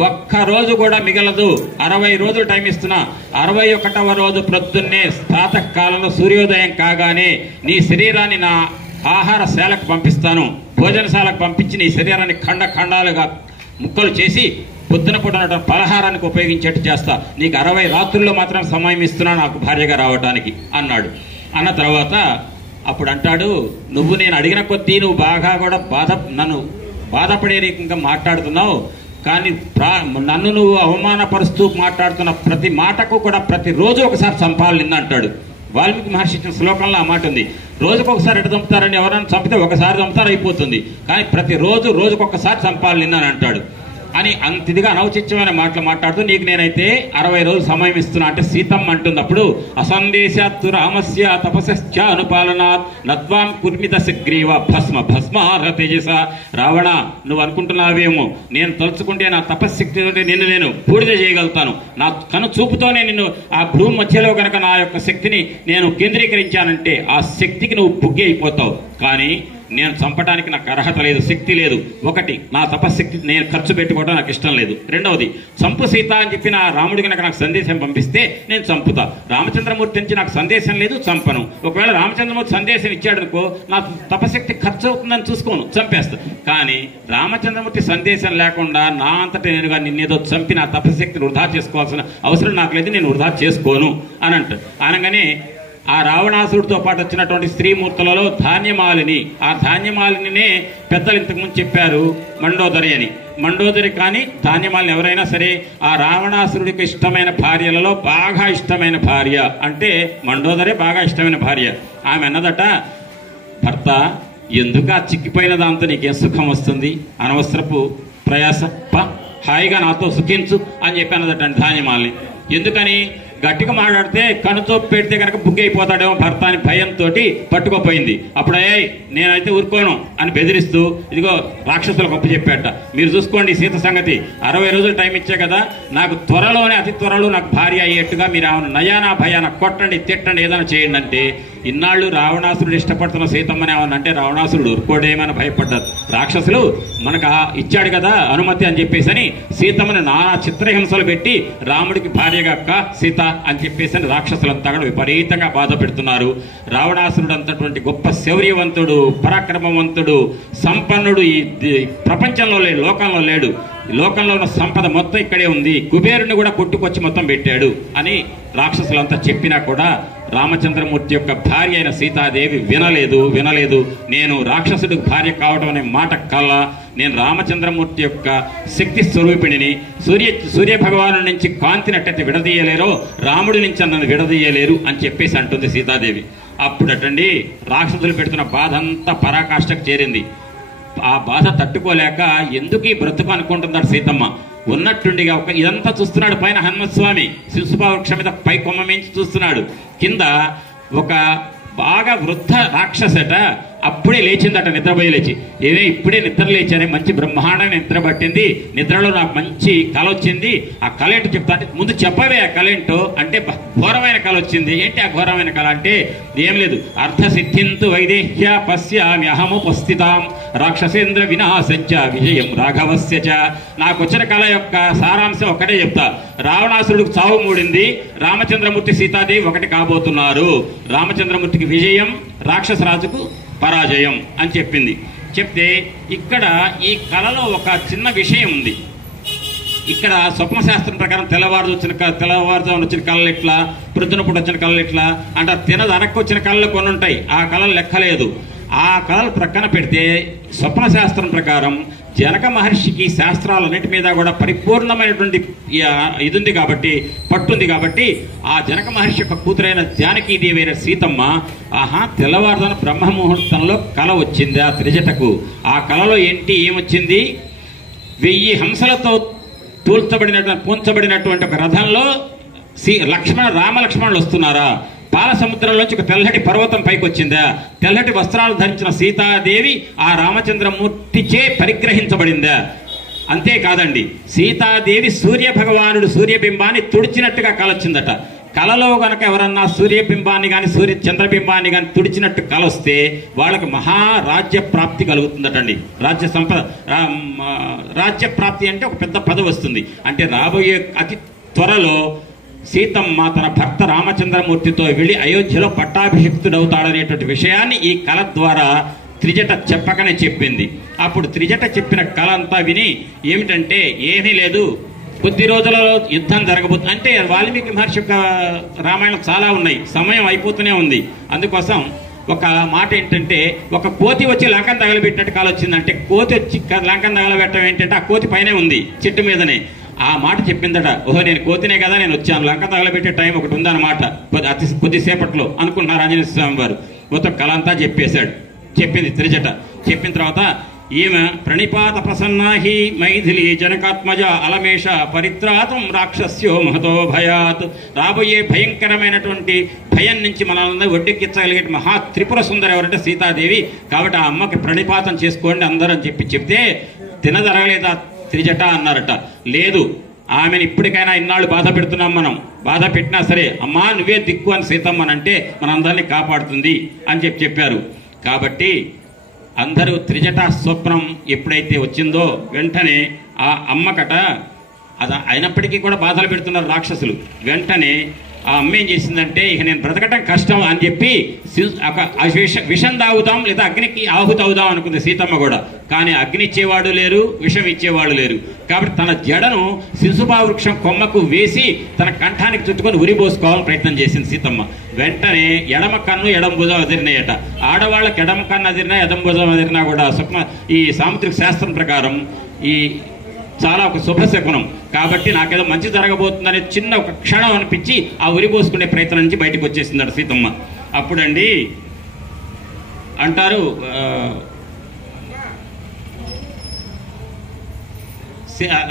ఒక్క రోజు కూడా మిగలదు, 60 రోజులు టైం ఇస్తున్నా. 61వ రోజు ప్రొద్దున్నే ప్రాతకాలంలో సూర్యోదయం కాగానే నీ శరీరాన్ని నా ఆహారశాలకు పంపిస్తాను. భోజనశాలకు పంపించి నీ శరీరాన్ని ఖండాలుగా ముక్కలు చేసి పొద్దున పూట పలహారానికి ఉపయోగించేట్టు చేస్తా. నీకు 60 రాత్రుల్లో మాత్రం సమయం ఇస్తున్నా నాకు భార్యగా రావడానికి అన్నాడు. అన్న తర్వాత అప్పుడు అంటాడు, నువ్వు నేను అడిగిన కొద్దీ నువ్వు బాగా కూడా నన్ను బాధపడే రకంగా మాట్లాడుతున్నావు, కానీ నన్ను నువ్వు అవమానపరుస్తూ మాట్లాడుతున్న ప్రతి మాటకు కూడా ప్రతిరోజు ఒకసారి చంపాలి అంటాడు. వాల్మీకి మహర్షి ఇచ్చిన శ్లోకంలో ఆ మాట ఉంది. రోజుకొకసారి ఎటు చంపుతారని, ఎవరైనా చంపితే ఒకసారి చంపుతారు అయిపోతుంది, కానీ ప్రతిరోజు రోజుకొకసారి చంపాలి నిన్నని అంటాడు అని అంతిదిగా అనౌచిత్యమైన మాటలు మాట్లాడుతూ నీకు నేనైతే 60 రోజులు సమయం ఇస్తున్నా అంటే సీతమ్మ అంటున్నప్పుడు అసందేశాత్తు రామస్య తపస్య అనుపాలనాత్ నత్వాం కుర్మిత శగ్రీవ భస్మార్హ తేజస. రావణ, నువ్వు అనుకుంటున్నావేమో నేను తలుచుకుంటే నా తపశ్శక్తితో నిన్ను నేను బూడిద చేయగలుగుతాను. నా కను చూపుతోనే నిన్ను ఆ భూమి మధ్యలో కనుక నా యొక్క శక్తిని నేను కేంద్రీకరించానంటే ఆ శక్తికి నువ్వు బుగ్గి అయిపోతావు. కానీ నేను చంపడానికి నాకు అర్హత లేదు, శక్తి లేదు. ఒకటి, నా తపశక్తి నేను ఖర్చు పెట్టుకోవడం నాకు ఇష్టం లేదు. రెండవది, చంపు సీత అని చెప్పి నా రాముడికి నాకు సందేశం పంపిస్తే నేను చంపుతా. రామచంద్రమూర్తి నుంచి నాకు సందేశం లేదు, చంపను. ఒకవేళ రామచంద్రమూర్తి సందేశం ఇచ్చాడనుకో నా తపశక్తి ఖర్చు అవుతుందని చూసుకోను, చంపేస్తా. కానీ రామచంద్రమూర్తి సందేశం లేకుండా నా అంతటా నేనుగా నిన్నేదో చంపి నా తపశక్తిని వృధా చేసుకోవాల్సిన అవసరం నాకు లేదు, నేను వృధా చేసుకోను అని అంటాడు. అనగానే ఆ రావణాసుడితో పాటు వచ్చినటువంటి స్త్రీమూర్తులలో ధాన్యమాలిని, ఆ ధాన్యమాలినినే పెద్దలు ఇంతకుముందు చెప్పారు మండోదరి అని. మండోదరి కానీ ధాన్యమాలిని ఎవరైనా సరే ఆ రావణాసురుడికి ఇష్టమైన భార్యలలో బాగా ఇష్టమైన భార్య అంటే మండోదరే బాగా ఇష్టమైన భార్య. ఆమె అన్నదట, భర్త ఎందుకు ఆ చిక్కిపోయిన దాంతో నీకేం సుఖం వస్తుంది, అనవసరపు ప్రయాస, హాయిగా నాతో సుఖించు అని చెప్పి అన్నదట ధాన్యమాలిని. ఎందుకని? గట్టిగా మాట్లాడితే కనుతో పెడితే కనుక బుక్ అయిపోతాడేమో భర్త అని భయంతో పట్టుకోపోయింది. అప్పుడు నేనైతే ఊరుకోను అని బెదిరిస్తూ ఇదిగో రాక్షసులకు అప్పు చెప్పాట, మీరు చూసుకోండి సీత సంగతి, 60 రోజులు టైం ఇచ్చే కదా, నాకు త్వరలోనే అతి త్వరలో నాకు భార్య అయ్యేట్టుగా మీరు ఆమెను నయానా భయాన కొట్టండి తిట్టండి ఏదైనా చేయండి అంటే. ఇన్నాళ్ళు రావణాసురుడు ఇష్టపడుతున్న సీతమ్మని ఏమన్నా అంటే రావణాసురుడు ఊరుకోడేమని భయపడ్డారు. రాక్షసులు మనకు ఇచ్చాడు కదా అనుమతి అని చెప్పేసి సీతమ్మని నానా చిత్రహింసలు పెట్టి రాముడికి భార్యగా అక్క సీత అని చెప్పేసి రాక్షసులంతా కూడా విపరీతంగా బాధ పెడుతున్నారు. రావణాసురుడు అంతటువంటి గొప్ప శౌర్యవంతుడు, పరాక్రమవంతుడు, సంపన్నుడు ఈ ప్రపంచంలో లేడు, లోకంలో లేడు. లోకంలో ఉన్న సంపద మొత్తం ఇక్కడే ఉంది, కుబేరుని కూడా కొట్టుకొచ్చి మొత్తం పెట్టాడు అని రాక్షసులంతా చెప్పినా కూడా రామచంద్రమూర్తి యొక్క భార్య అయిన సీతాదేవి వినలేదు. నేను రాక్షసుడికి భార్య కావడం అనే మాట కల్లా నేను రామచంద్రమూర్తి యొక్క శక్తి స్వరూపిణిని, సూర్య భగవాను నుంచి కాంతినట్టయితే విడదీయలేరో రాముడి నుంచి నన్ను విడదీయలేరు అని చెప్పేసి అంటుంది సీతాదేవి. అప్పుడటండి రాక్షసులు పెడుతున్న బాధ అంతా పరాకాష్ఠకు చేరింది. ఆ బాధ తట్టుకోలేక ఎందుకు ఈ బ్రతుకు అనుకుంటున్నాడు సీతమ్మ. ఉన్నట్టుండిగా ఇదంతా చూస్తున్నాడు పైన హనుమస్వామి శిశుపా వృక్షం మీద పై కొమ్మ మించి చూస్తున్నాడు. కింద ఒక బాగా వృద్ధ రాక్షసట అప్పుడే లేచిందట, నిద్రపోయి లేచి. ఇప్పుడే నిద్ర లేచానే, మంచి బ్రహ్మాండంగా నిద్ర పట్టింది, నిద్రలో నాకు మంచి కళ వచ్చింది, ఆ కళ ఏంటో చెప్తా అంటే ముందు చెప్పవే ఆ కళ ఏంటో అంటే ఘోరమైన కళ వచ్చింది. ఏంటి ఆ ఘోరమైన కళ అంటే ఏం లేదు, అర్థసిద్ధింతు వైదేహ్య పశ్యామి అహముపస్థితాం రాక్షసేంద్ర వినాశంచ విజయం రాఘవస్య చ. నాకు వచ్చిన కళ యొక్క సారాంశం ఒకటే చెప్తా. రావణాసురుడికి చావు మూడింది, రామచంద్రమూర్తి సీతాదేవి ఒకటి కాబోతున్నారు. రామచంద్రమూర్తికి విజయం, రాక్షసరాజుకు పరాజయం అని చెప్పింది. చెప్తే ఇక్కడ ఈ కళలో ఒక చిన్న విషయం ఉంది. ఇక్కడ స్వప్నశాస్త్రం ప్రకారం తెల్లవారుజామున వచ్చిన కళలు ఇట్లా, ప్రొద్దునపూట వచ్చిన కళలు ఇట్లా అంటే తినదు అనక్కు వచ్చిన కళలు కొన్ని ఉంటాయి, ఆ కళలు లెక్కలేదు. ఆ కళలు ప్రక్కన పెడితే స్వప్నశాస్త్రం ప్రకారం జనక మహర్షికి శాస్త్రాలన్నిటి మీద కూడా పరిపూర్ణమైనటువంటి ఇది ఉంది కాబట్టి, పట్టుంది కాబట్టి ఆ జనక మహర్షి యొక్క కూతురైన జానకీదేవి అయిన సీతమ్మ తెల్లవారుజామున బ్రహ్మముహూర్తంలో కళ వచ్చింది ఆ త్రిజటకు. ఆ కళలో ఏమొచ్చింది, 1000 హంసలతో పూంచబడినటువంటి ఒక రథంలో రామలక్ష్మణులు వస్తున్నారా, పాల సముద్రంలోంచి ఒక తెల్లటి పర్వతం పైకి వచ్చిందా, తెల్లటి వస్త్రాలు ధరించిన సీతాదేవి ఆ రామచంద్రమూర్తిచే పరిగ్రహించబడిందా. అంతేకాదండి, సీతాదేవి సూర్య భగవానుడు సూర్యబింబాన్ని తుడిచినట్టుగా కలొచ్చిందట. కళలో గనక ఎవరన్నా సూర్యబింబాన్ని కానీ చంద్రబింబాన్ని కానీ తుడిచినట్టు కళ వస్తే వాళ్ళకి మహారాజ్య ప్రాప్తి కలుగుతుందటండి. రాజ్య ప్రాప్తి అంటే ఒక పెద్ద పదవి వస్తుంది. అంటే రాబోయే అతి త్వరలో సీతమ్మ తన భర్త రామచంద్రమూర్తితో వెళ్ళి అయోధ్యలో పట్టాభిషిక్తుడవుతాడనేటువంటి విషయాన్ని ఈ కళ ద్వారా త్రిజట చెప్పకనే చెప్పింది. అప్పుడు త్రిజట చెప్పిన కళ అంతా విని ఏమిటంటే, ఏమీ లేదు, కొద్ది రోజులలో యుద్ధం జరగబోతుంది. అంటే వాల్మీకి మహర్షి యొక్క రామాయణం చాలా ఉన్నాయి, సమయం అయిపోతూనే ఉంది. అందుకోసం ఒక మాట ఏంటంటే, ఒక కోతి వచ్చి లంకను తగలబెట్టినట్టు కాలు వచ్చిందంటే, కోతి వచ్చి లంకను తగలబెట్టడం ఏంటంటే ఆ కోతి పైనే ఉంది, చెట్టు మీదనే. ఆ మాట చెప్పిందట, ఓహో నేను కోతినే కదా నేను వచ్చాను, లంక తగలబెట్టే టైం ఒకటి ఉందన్నమాట కొద్దిసేపట్లో అనుకుంటున్నారు ఆంజనేయ స్వామి వారు. మొత్తం కళ అంతా చెప్పింది త్రిజట. చెప్పిన తర్వాత ఈమె ప్రణిపాత ప్రసన్నాహి మైథిలి జనకాత్మజ అలమేష పరిత్రాతం రాక్షస్యో మహతో భయాత్. రాబోయే భయంకరమైనటువంటి భయం నుంచి మనల్ని ఒడ్డెక్కించగలిగే మహా త్రిపుర సుందరి ఎవరంటే సీతాదేవి. కాబట్టి ఆ అమ్మకి ప్రణిపాతం చేసుకోండి అందరూ అని చెప్తే తినదరగలేదా త్రిజట అన్నారట. లేదు, ఆమెను ఇప్పటికైనా ఇన్నాళ్ళు బాధ పెడుతున్నాం, మనం బాధ పెట్టినా సరే అమ్మా నువ్వే దిక్కు అని సీతమ్మనంటే మనందరినీ కాపాడుతుంది అని చెప్పారు. కాబట్టి అందరూ త్రిజట స్వప్నం ఎప్పుడైతే వచ్చిందో వెంటనే ఆ అమ్మకట అది అయినప్పటికీ కూడా బాధలు పెడుతున్నారు రాక్షసులు. వెంటనే ఆ అమ్మ ఏం చేసిందంటే, ఇక నేను బ్రతకటం కష్టం అని చెప్పి విషం తాగుదాం లేదా అగ్నికి ఆహుతి అవుదాం అనుకుంది సీతమ్మ కూడా. కానీ అగ్ని ఇచ్చేవాడు లేరు, విషం ఇచ్చేవాడు లేరు. కాబట్టి తన జడను శిశుపా వృక్షం కొమ్మకు వేసి తన కంఠానికి చుట్టుకొని ఉరిపోసుకోవాలని ప్రయత్నం చేసింది సీతమ్మ. వెంటనే ఎడమ కన్ను ఎడమ భుజం అదిరినాయట. ఆడవాళ్ళకి ఎడమ కన్ను అదిరినా ఎడమ భుజం అదిరినా కూడా ఈ సాముద్రిక శాస్త్రం ప్రకారం ఈ చాలా ఒక శుభశకునం. కాబట్టి నాకేదో మంచి జరగబోతుందనే చిన్న ఒక క్షణం అనిపించి ఆ ఉరి పోసుకునే ప్రయత్నం నుంచి బయటకు వచ్చేసిందట సీతమ్మ. అప్పుడండి అంటారు,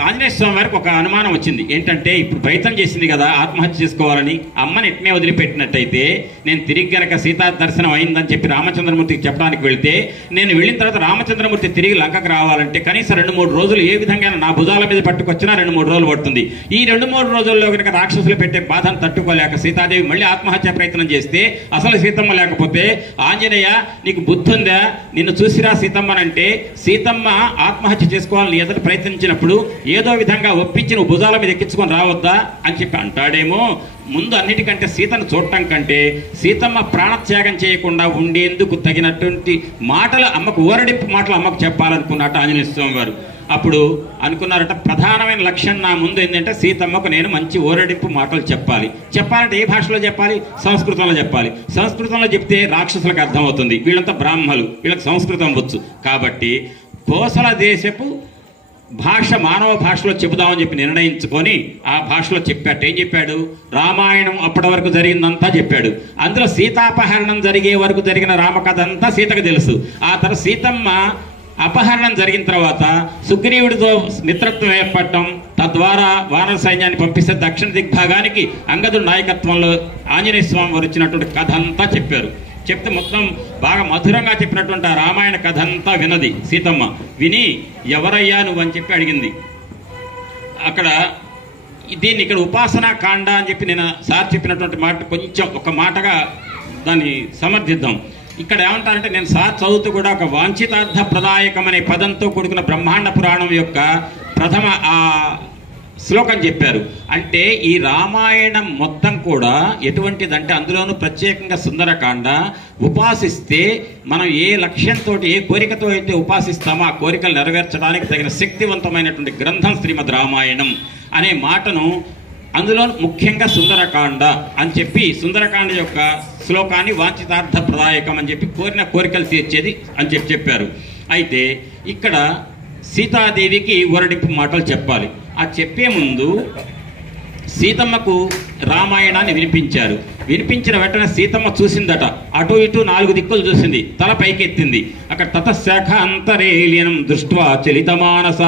ఆంజనేయ స్వామి వారికి ఒక అనుమానం వచ్చింది. ఏంటంటే, ఇప్పుడు ప్రయత్నం చేసింది కదా ఆత్మహత్య చేసుకోవాలని, అమ్మని ఎట్నే వదిలిపెట్టినట్టయితే నేను తిరిగి గనక సీతా దర్శనం అయిందని చెప్పి రామచంద్రమూర్తికి చెప్పడానికి వెళితే, నేను వెళ్ళిన తర్వాత రామచంద్రమూర్తి తిరిగి లంకకు రావాలంటే కనీసం 2-3 రోజులు ఏ విధంగా నా భుజాల మీద పట్టుకొచ్చినా 2-3 రోజులు పడుతుంది. ఈ 2-3 రోజుల్లో కనుక రాక్షసులు పెట్టే బాధను తట్టుకోలేక సీతాదేవి మళ్ళీ ఆత్మహత్య ప్రయత్నం చేస్తే, అసలు సీతమ్మ లేకపోతే ఆంజనేయ నీకు బుద్ధి ఉందా, నిన్ను చూసిరా సీతమ్మనంటే, సీతమ్మ ఆత్మహత్య చేసుకోవాలని ఎదురు ప్రయత్నించినప్పుడు ఏదో విధంగా ఒప్పించి నువ్వు భుజాల మీద ఎక్కించుకొని రావద్దా అని చెప్పి అంటాడేమో. ముందు అన్నిటికంటే సీతను చూడటం కంటే సీతమ్మ ప్రాణత్యాగం చేయకుండా ఉండేందుకు తగినటువంటి మాటలు అమ్మకు ఊరడింపు మాటలు అమ్మకు చెప్పాలనుకున్నట్టు ఆంజనేయ స్వామి వారు. అప్పుడు అనుకున్నారట, ప్రధానమైన లక్ష్యం నా ముందు ఏంటంటే సీతమ్మకు నేను మంచి ఊరడింపు మాటలు చెప్పాలంటే ఏ భాషలో చెప్పాలి? సంస్కృతంలో చెప్పాలి. సంస్కృతంలో చెప్తే రాక్షసులకు అర్థమవుతుంది, వీళ్ళంతా బ్రాహ్మలు, వీళ్ళకి సంస్కృతం వచ్చు. కాబట్టి కోసల దేశపు భాష మానవ భాషలో చెబుదామని చెప్పి నిర్ణయించుకొని ఆ భాషలో చెప్పాడు. ఏం చెప్పాడు? రామాయణం అప్పటి వరకు జరిగిందంతా చెప్పాడు. అందులో సీతాపహరణం జరిగే వరకు జరిగిన రామకథ అంతా సీతకు తెలుసు. ఆ తర్వాత సీతమ్మ అపహరణం జరిగిన తర్వాత సుగ్రీవుడితో మిత్రత్వం ఏర్పడటం, తద్వారా వానర సైన్యాన్ని పంపిస్తే దక్షిణ దిగ్భాగానికి అంగదుడి నాయకత్వంలో ఆంజనేయ స్వామి వారు వచ్చినటువంటి కథ అంతా చెప్పారు. చెప్తే మొత్తం బాగా మధురంగా చెప్పినటువంటి ఆ రామాయణ కథ అంతా విన్నది సీతమ్మ. విని ఎవరయ్యా నువ్వు అని చెప్పి అడిగింది. అక్కడ దీన్ని ఇక్కడ ఉపాసనా కాండ అని చెప్పి నేను సార్ చెప్పినటువంటి మాట కొంచెం ఒక మాటగా దాన్ని సమర్థిద్దాం. ఇక్కడ ఏమంటారంటే, నేను సార్ చదువుతూ కూడా ఒక వాంఛితార్థ ప్రదాయకం అనే పదంతో కూడుకున్న బ్రహ్మాండ పురాణం యొక్క ప్రథమ ఆ శ్లోకం చెప్పారు. అంటే ఈ రామాయణం మొత్తం కూడా ఎటువంటిదంటే, అందులోనూ ప్రత్యేకంగా సుందరకాండ ఉపాసిస్తే మనం ఏ లక్ష్యంతో ఏ కోరికతో అయితే ఉపాసిస్తామో ఆ కోరికలు నెరవేర్చడానికి తగిన శక్తివంతమైనటువంటి గ్రంథం శ్రీమద్ రామాయణం అనే మాటను అందులో ముఖ్యంగా సుందరకాండ అని చెప్పి, సుందరకాండ యొక్క శ్లోకాన్ని వాంఛితార్థ ప్రదాయకం అని చెప్పి కోరిన కోరికలు తీర్చేది అని చెప్పారు. అయితే ఇక్కడ సీతాదేవికి ఊరడింపు మాటలు చెప్పాలి. ఆ చెప్పే ముందు సీతమ్మకు రామాయణాన్ని వినిపించారు. వినిపించిన వెంటనే సీతమ్మ చూసిందట, అటు ఇటు 4 దిక్కులు చూసింది, తల పైకెత్తింది. అక్కడ తతశాఖ అంతరేలినం దృష్ట్వా చలితమానస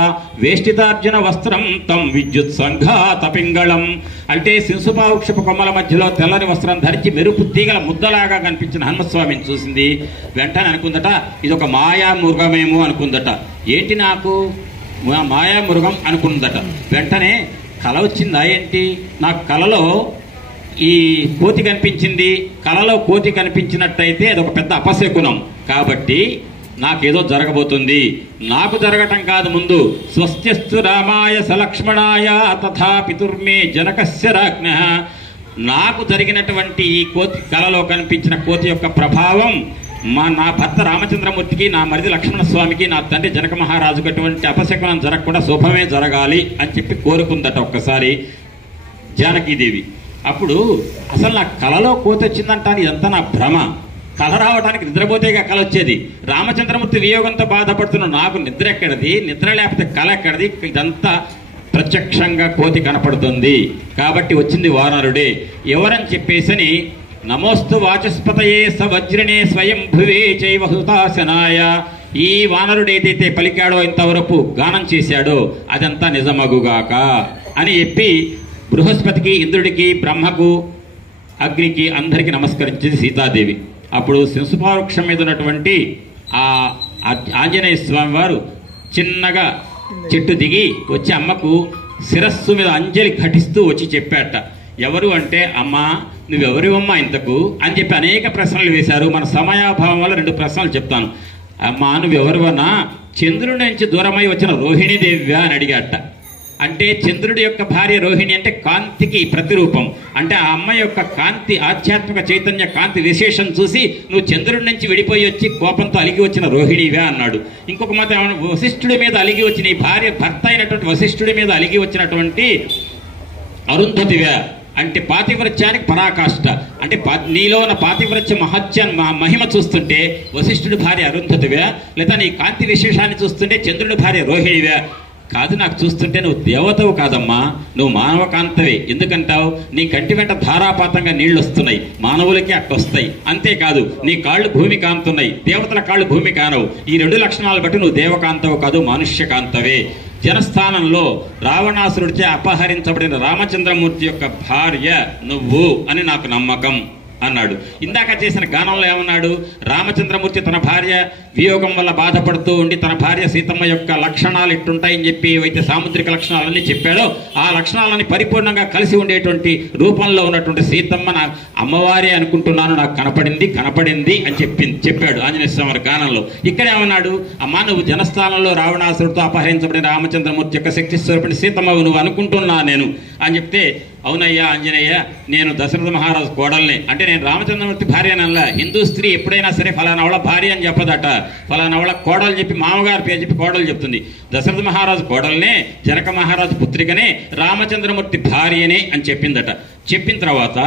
వేష్టితార్జున వస్త్రం తం విద్యుత్ సంఘాత పింగళం. అంటే శింసుపావృక్షపు కొమ్మల మధ్యలో తెల్లని వస్త్రం ధరించి మెరుపు తీగల ముద్దలాగా కనిపించిన హనుమస్వామిని చూసింది. వెంటనే అనుకుందట, ఇది ఒక మాయా మృగమేమో అనుకుందట. ఏంటి నాకు మాయా మృగం అనుకుందట. వెంటనే కల వచ్చిందా ఏంటి? నాకు కలలో ఈ కోతి కనిపించింది, కలలో కోతి కనిపించినట్టయితే అదొక పెద్ద అపశకునం. కాబట్టి నాకేదో జరగబోతుంది. నాకు జరగటం కాదు, ముందు స్వస్త్యస్తు రామాయ సలక్ష్మణాయ తథా పితుర్మే జనకస్య రాజ్ఞః. నాకు జరిగినటువంటి ఈ కోతి, కలలో కనిపించిన కోతి యొక్క ప్రభావం నా భర్త రామచంద్రమూర్తికి, నా మరిది లక్ష్మణస్వామికి, నా తండ్రి జనక మహారాజుకు అటువంటి అపశకునం జరగకుండా శుభమే జరగాలి అని చెప్పి కోరుకుందట ఒక్కసారి జానకీదేవి. అప్పుడు అసలు నా కలలో కోతి వచ్చిందంటాను, ఇదంతా నా భ్రమ. కళ రావడానికి నిద్రపోతేగా కళ వచ్చేది. రామచంద్రమూర్తి వియోగంతో బాధపడుతున్న నాకు నిద్ర ఎక్కడిది, నిద్ర లేకపోతే కళ ఎక్కడిది? ఇదంతా ప్రత్యక్షంగా కోతి కనపడుతుంది. కాబట్టి వచ్చింది వానరుడే. ఎవరని చెప్పేసని నమోస్తు వాచస్పతయే సవజ్రిణే స్వయం భువే చైవ హుతాశనాయ. ఈ వానరుడు ఏదైతే పలికాడో, ఇంతవరకు గానం చేశాడో అదంతా నిజమగుగాక అని చెప్పి బృహస్పతికి, ఇంద్రుడికి, బ్రహ్మకు, అగ్నికి అందరికీ నమస్కరించింది సీతాదేవి. అప్పుడు శింసుపావృక్షం మీద ఉన్నటువంటి ఆ ఆంజనేయ స్వామి వారు చిన్నగా చెట్టు దిగి వచ్చి అమ్మకు శిరస్సు మీద అంజలి ఘటిస్తూ వచ్చి చెప్పాట. ఎవరు అంటే, అమ్మా నువ్వెవరివమ్మా ఇంతకు అని చెప్పి అనేక ప్రశ్నలు వేశారు. మన సమయాభావం వల్ల 2 ప్రశ్నలు చెప్తాను. అమ్మా నువ్వెవరివన్నా, చంద్రుడి నుంచి దూరమై వచ్చిన రోహిణీదేవివా అని అడిగాట. అంటే చంద్రుడి యొక్క భార్య రోహిణి అంటే కాంతికి ప్రతిరూపం. అంటే ఆ అమ్మాయి యొక్క కాంతి, ఆధ్యాత్మిక చైతన్య కాంతి విశేషం చూసి నువ్వు చంద్రుడి నుంచి విడిపోయి వచ్చి కోపంతో అలిగి వచ్చిన రోహిణివే అన్నాడు. ఇంకొక మాట, వశిష్ఠుడి మీద అలిగి వచ్చిన ఈ భార్య, భర్త అయినటువంటి వశిష్ఠుడి మీద అలిగి వచ్చినటువంటి అరుంధతివే అంటే పాతివ్రత్యానికి పరాకాష్ట. అంటే నీలో ఉన్న పాతివ్రత్య మహిమ చూస్తుంటే వశిష్ఠుడి భార్య అరుంధతివే, లేదా నీ కాంతి విశేషాన్ని చూస్తుంటే చంద్రుడి భార్య రోహిణివే. కాదు, నాకు చూస్తుంటే నువ్వు దేవతవు కాదమ్మా, నువ్వు మానవ కాంతవే. ఎందుకంటావు? నీ కంటి వెంట ధారాపాతంగా నీళ్లు వస్తున్నాయి, మానవులకి అట్టొస్తాయి. అంతేకాదు నీ కాళ్ళు భూమి కాంతున్నాయి, దేవతల కాళ్ళు భూమి కానవు. ఈ 2 లక్షణాలు బట్టి నువ్వు దేవకాంతవు కాదు, మనుష్య కాంతవే. జనస్థానంలో రావణాసురుడిచే అపహరించబడిన రామచంద్రమూర్తి యొక్క భార్య నువ్వు అని నాకు నమ్మకం అన్నాడు. ఇందాక చేసిన గానంలో ఏమన్నాడు? రామచంద్రమూర్తి తన భార్య వియోగం వల్ల బాధపడుతూ ఉండి తన భార్య సీతమ్మ యొక్క లక్షణాలు ఇట్టుంటాయని చెప్పి ఏవైతే సాముద్రిక లక్షణాలన్నీ చెప్పాడో ఆ లక్షణాలని పరిపూర్ణంగా కలిసి ఉండేటువంటి రూపంలో ఉన్నటువంటి సీతమ్మ నా అమ్మవారే అనుకుంటున్నాను, నాకు కనపడింది అని చెప్పాడు ఆంజనేయ స్వామి గానంలో. ఇక్కడ ఏమన్నాడు? అమ్మా నువ్వు జనస్థానంలో రావణాసురుడితో అపహరించబడిన రామచంద్రమూర్తి యొక్క శక్తి స్వరూపిణి సీతమ్మ నువ్వు అనుకుంటున్నా నేను అని చెప్తే, అవునయ్యా ఆంజనేయ, నేను దశరథ మహారాజు కోడల్ని. అంటే నేను రామచంద్రమూర్తి భార్య అనల్లా. హిందూ స్త్రీ ఎప్పుడైనా సరే ఫలానా వాళ్ళ భార్య అని చెప్పదట, ఫలానా వాళ్ళ కోడలు చెప్పి మామగారి పేరు చెప్పి కోడలు చెప్తుంది. దశరథ మహారాజు కోడల్నే, జనక మహారాజు పుత్రికనే, రామచంద్రమూర్తి భార్యనే అని చెప్పిందట. చెప్పిన తర్వాత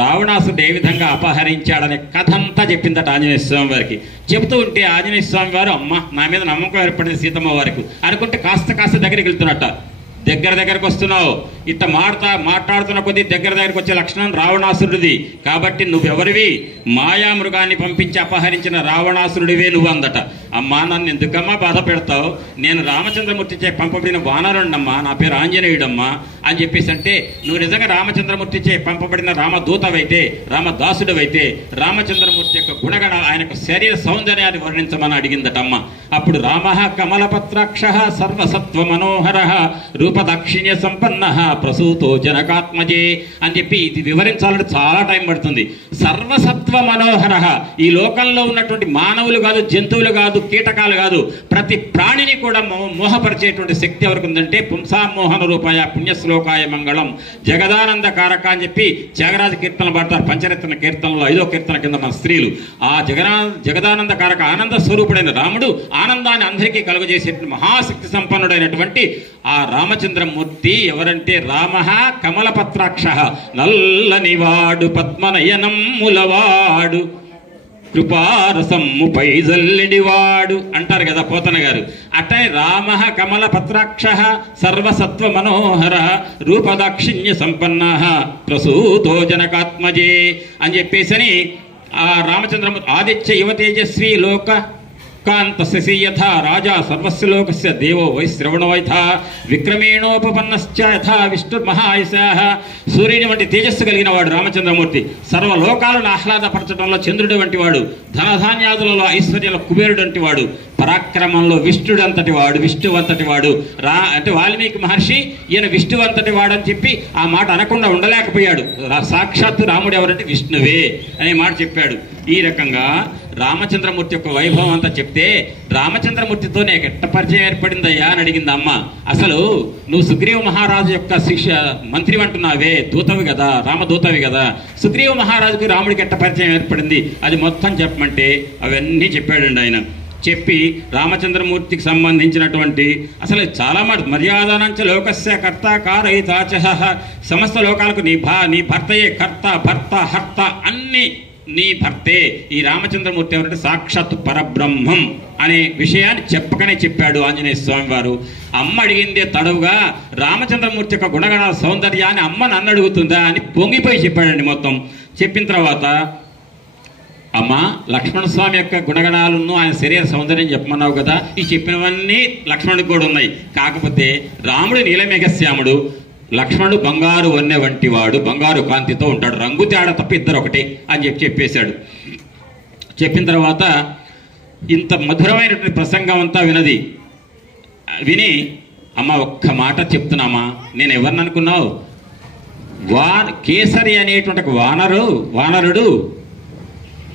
రావణాసుడు ఏ విధంగా అపహరించాడనే కథ అంతా చెప్పిందట ఆంజనేయ స్వామి వారికి. చెబుతూ ఉంటే ఆంజనేయ స్వామి వారు, అమ్మ నా మీద నమ్మకం ఏర్పడింది సీతమ్మ వారికి అనుకుంటే కాస్త దగ్గరికి వెళ్తున్నట్ట. దగ్గరకు వస్తున్నావు, ఇట్ట మాట్లాడుతున్న కొద్దీ దగ్గరికి వచ్చే లక్షణం రావణాసురుడిది. కాబట్టి నువ్వెవరివి? మాయామృగాన్ని పంపించి అపహరించిన రావణాసురుడివే నువ్వు అందట. అమ్మా నన్ను ఎందుకమ్మా బాధ పెడతావు? నేను రామచంద్రమూర్తిచే పంపబడిన వానరుణ్ణమ్మా, నా పేరు ఆంజనేయుడమ్మా అని చెప్పేసి అంటే, నువ్వు నిజంగా రామచంద్రమూర్తిచే పంపబడిన రామదూతవైతే, రామదాసుడవైతే రామచంద్రమూర్తి యొక్క గుణగణ, ఆయన యొక్క శరీర సౌందర్యాన్ని వర్ణించమని అడిగిందటమ్మ. అప్పుడు రామ కమలపత్రాక్ష సర్వసత్వ మనోహర రూపదాక్షిణ్య సంపన్న ప్రసూతో జనకాత్మజే అని చెప్పి ఇది వివరించాలంటే చాలా టైం పడుతుంది. సర్వసత్వ మనోహర, ఈ లోకంలో ఉన్నటువంటి మానవులు కాదు, జంతువులు కాదు, కీటకాలు కాదు, ప్రతి ప్రాణిని కూడా మోహపరిచేటువంటి శక్తి ఎవరికి ఉందంటే పుంసామోహన రూపాయ పుణ్యశ్లోకాయ మంగళం జగదానంద కారక అని చెప్పి త్యాగరాజ కీర్తనలు పాడతారు. పంచరత్న కీర్తనలో 5వ కీర్తన కింద మన స్త్రీలు. ఆ జగదానంద కారక ఆనంద స్వరూపుడైన రాముడు ఆనందాన్ని అందరికీ కలుగజేసే మహాశక్తి సంపన్నుడైనటువంటి ఆ రామచంద్రమూర్తి ఎవరంటే, రామ కమలపత్రాక్ష, నల్లనివాడు పద్మనయనమ్ములవాడు కృపారసమ్ము పైజల్లెడివాడు అంటారు కదా పోతన గారు. అట్టే రామ కమలపత్రాక్ష సర్వసత్వ మనోహర రూపదాక్షిణ్య సంపన్న ప్రసూతో జనకాత్మజే అని చెప్పేసని ఆ రామచంద్రమూర్తి ఆదిత్య యువ తేజస్వి లోక కాంతస్య యథా రాజా సర్వస్య లోకస్య దేవో వైశ్రవణో యథా విక్రమేణోపపన్నశ్చ యథా విష్ణుర్మహాయశః. సూర్యుని వంటి తేజస్సు కలిగిన వాడు రామచంద్రమూర్తి. సర్వలోకాలను ఆహ్లాదపరచడంలో చంద్రుడి వంటి వాడు, ధనధాన్యాదులలో ఐశ్వర్యంలో కుబేరుడు వంటి వాడు, పరాక్రమంలో విష్ణుడంతటి వాడు, విష్ణువంతటి వాడు. అంటే వాల్మీకి మహర్షి ఈయన విష్ణువంతటి వాడు అని చెప్పి ఆ మాట అనకుండా ఉండలేకపోయాడు. సాక్షాత్తు రాముడు ఎవరంటే విష్ణువే అనే మాట చెప్పాడు. ఈ రకంగా రామచంద్రమూర్తి యొక్క వైభవం అంతా చెప్తే, రామచంద్రమూర్తితో నీకు ఎట్ట పరిచయం ఏర్పడిందయ్యా అని అడిగింది అమ్మ. అసలు నువ్వు సుగ్రీవ మహారాజు యొక్క మంత్రి అంటున్నావే, దూతవి కదా, రామదూతవి కదా, సుగ్రీవ మహారాజుకి రాముడికి ఎట్ట పరిచయం ఏర్పడింది అది మొత్తం చెప్పమంటే అవన్నీ చెప్పాడండి ఆయన. చెప్పి రామచంద్రమూర్తికి సంబంధించినటువంటి అసలు చాలా మాట, మర్యాదానంచ లోకస్య కర్త కారయితాచ, సమస్త లోకాలకు నీ భర్తయే కర్త, భర్త, హర్త అన్ని నీ భర్తే. ఈ రామచంద్రమూర్తి ఎవరంటే సాక్షాత్తు పరబ్రహ్మం అనే విషయాన్ని చెప్పకనే చెప్పాడు ఆంజనేయ స్వామి వారు. అమ్మ అడిగిందే తడవుగా రామచంద్రమూర్తి యొక్క గుణగణాల సౌందర్యాన్ని అమ్మ నన్ను అడుగుతుందా అని పొంగిపోయి చెప్పాడండి. మొత్తం చెప్పిన తర్వాత, అమ్మ లక్ష్మణస్వామి యొక్క గుణగణాలను ఆయన శరీర సౌందర్యం చెప్పమన్నావు కదా, ఈ చెప్పినవన్నీ లక్ష్మణుడికి కూడా ఉన్నాయి. కాకపోతే రాముడు నీలమేఘశ్యాముడు, లక్ష్మణుడు బంగారు వన్నె వంటి వాడు, బంగారు కాంతితో ఉంటాడు, రంగు తేడా తప్ప ఇద్దరు ఒకటే అని చెప్పేశాడు. చెప్పిన తర్వాత ఇంత మధురమైనటువంటి ప్రసంగం అంతా విని అమ్మ ఒక్క మాట చెప్తున్నామా, నేను ఎవరిని అనుకున్నావు, కేసరి అనేటువంటి ఒక వానరుడు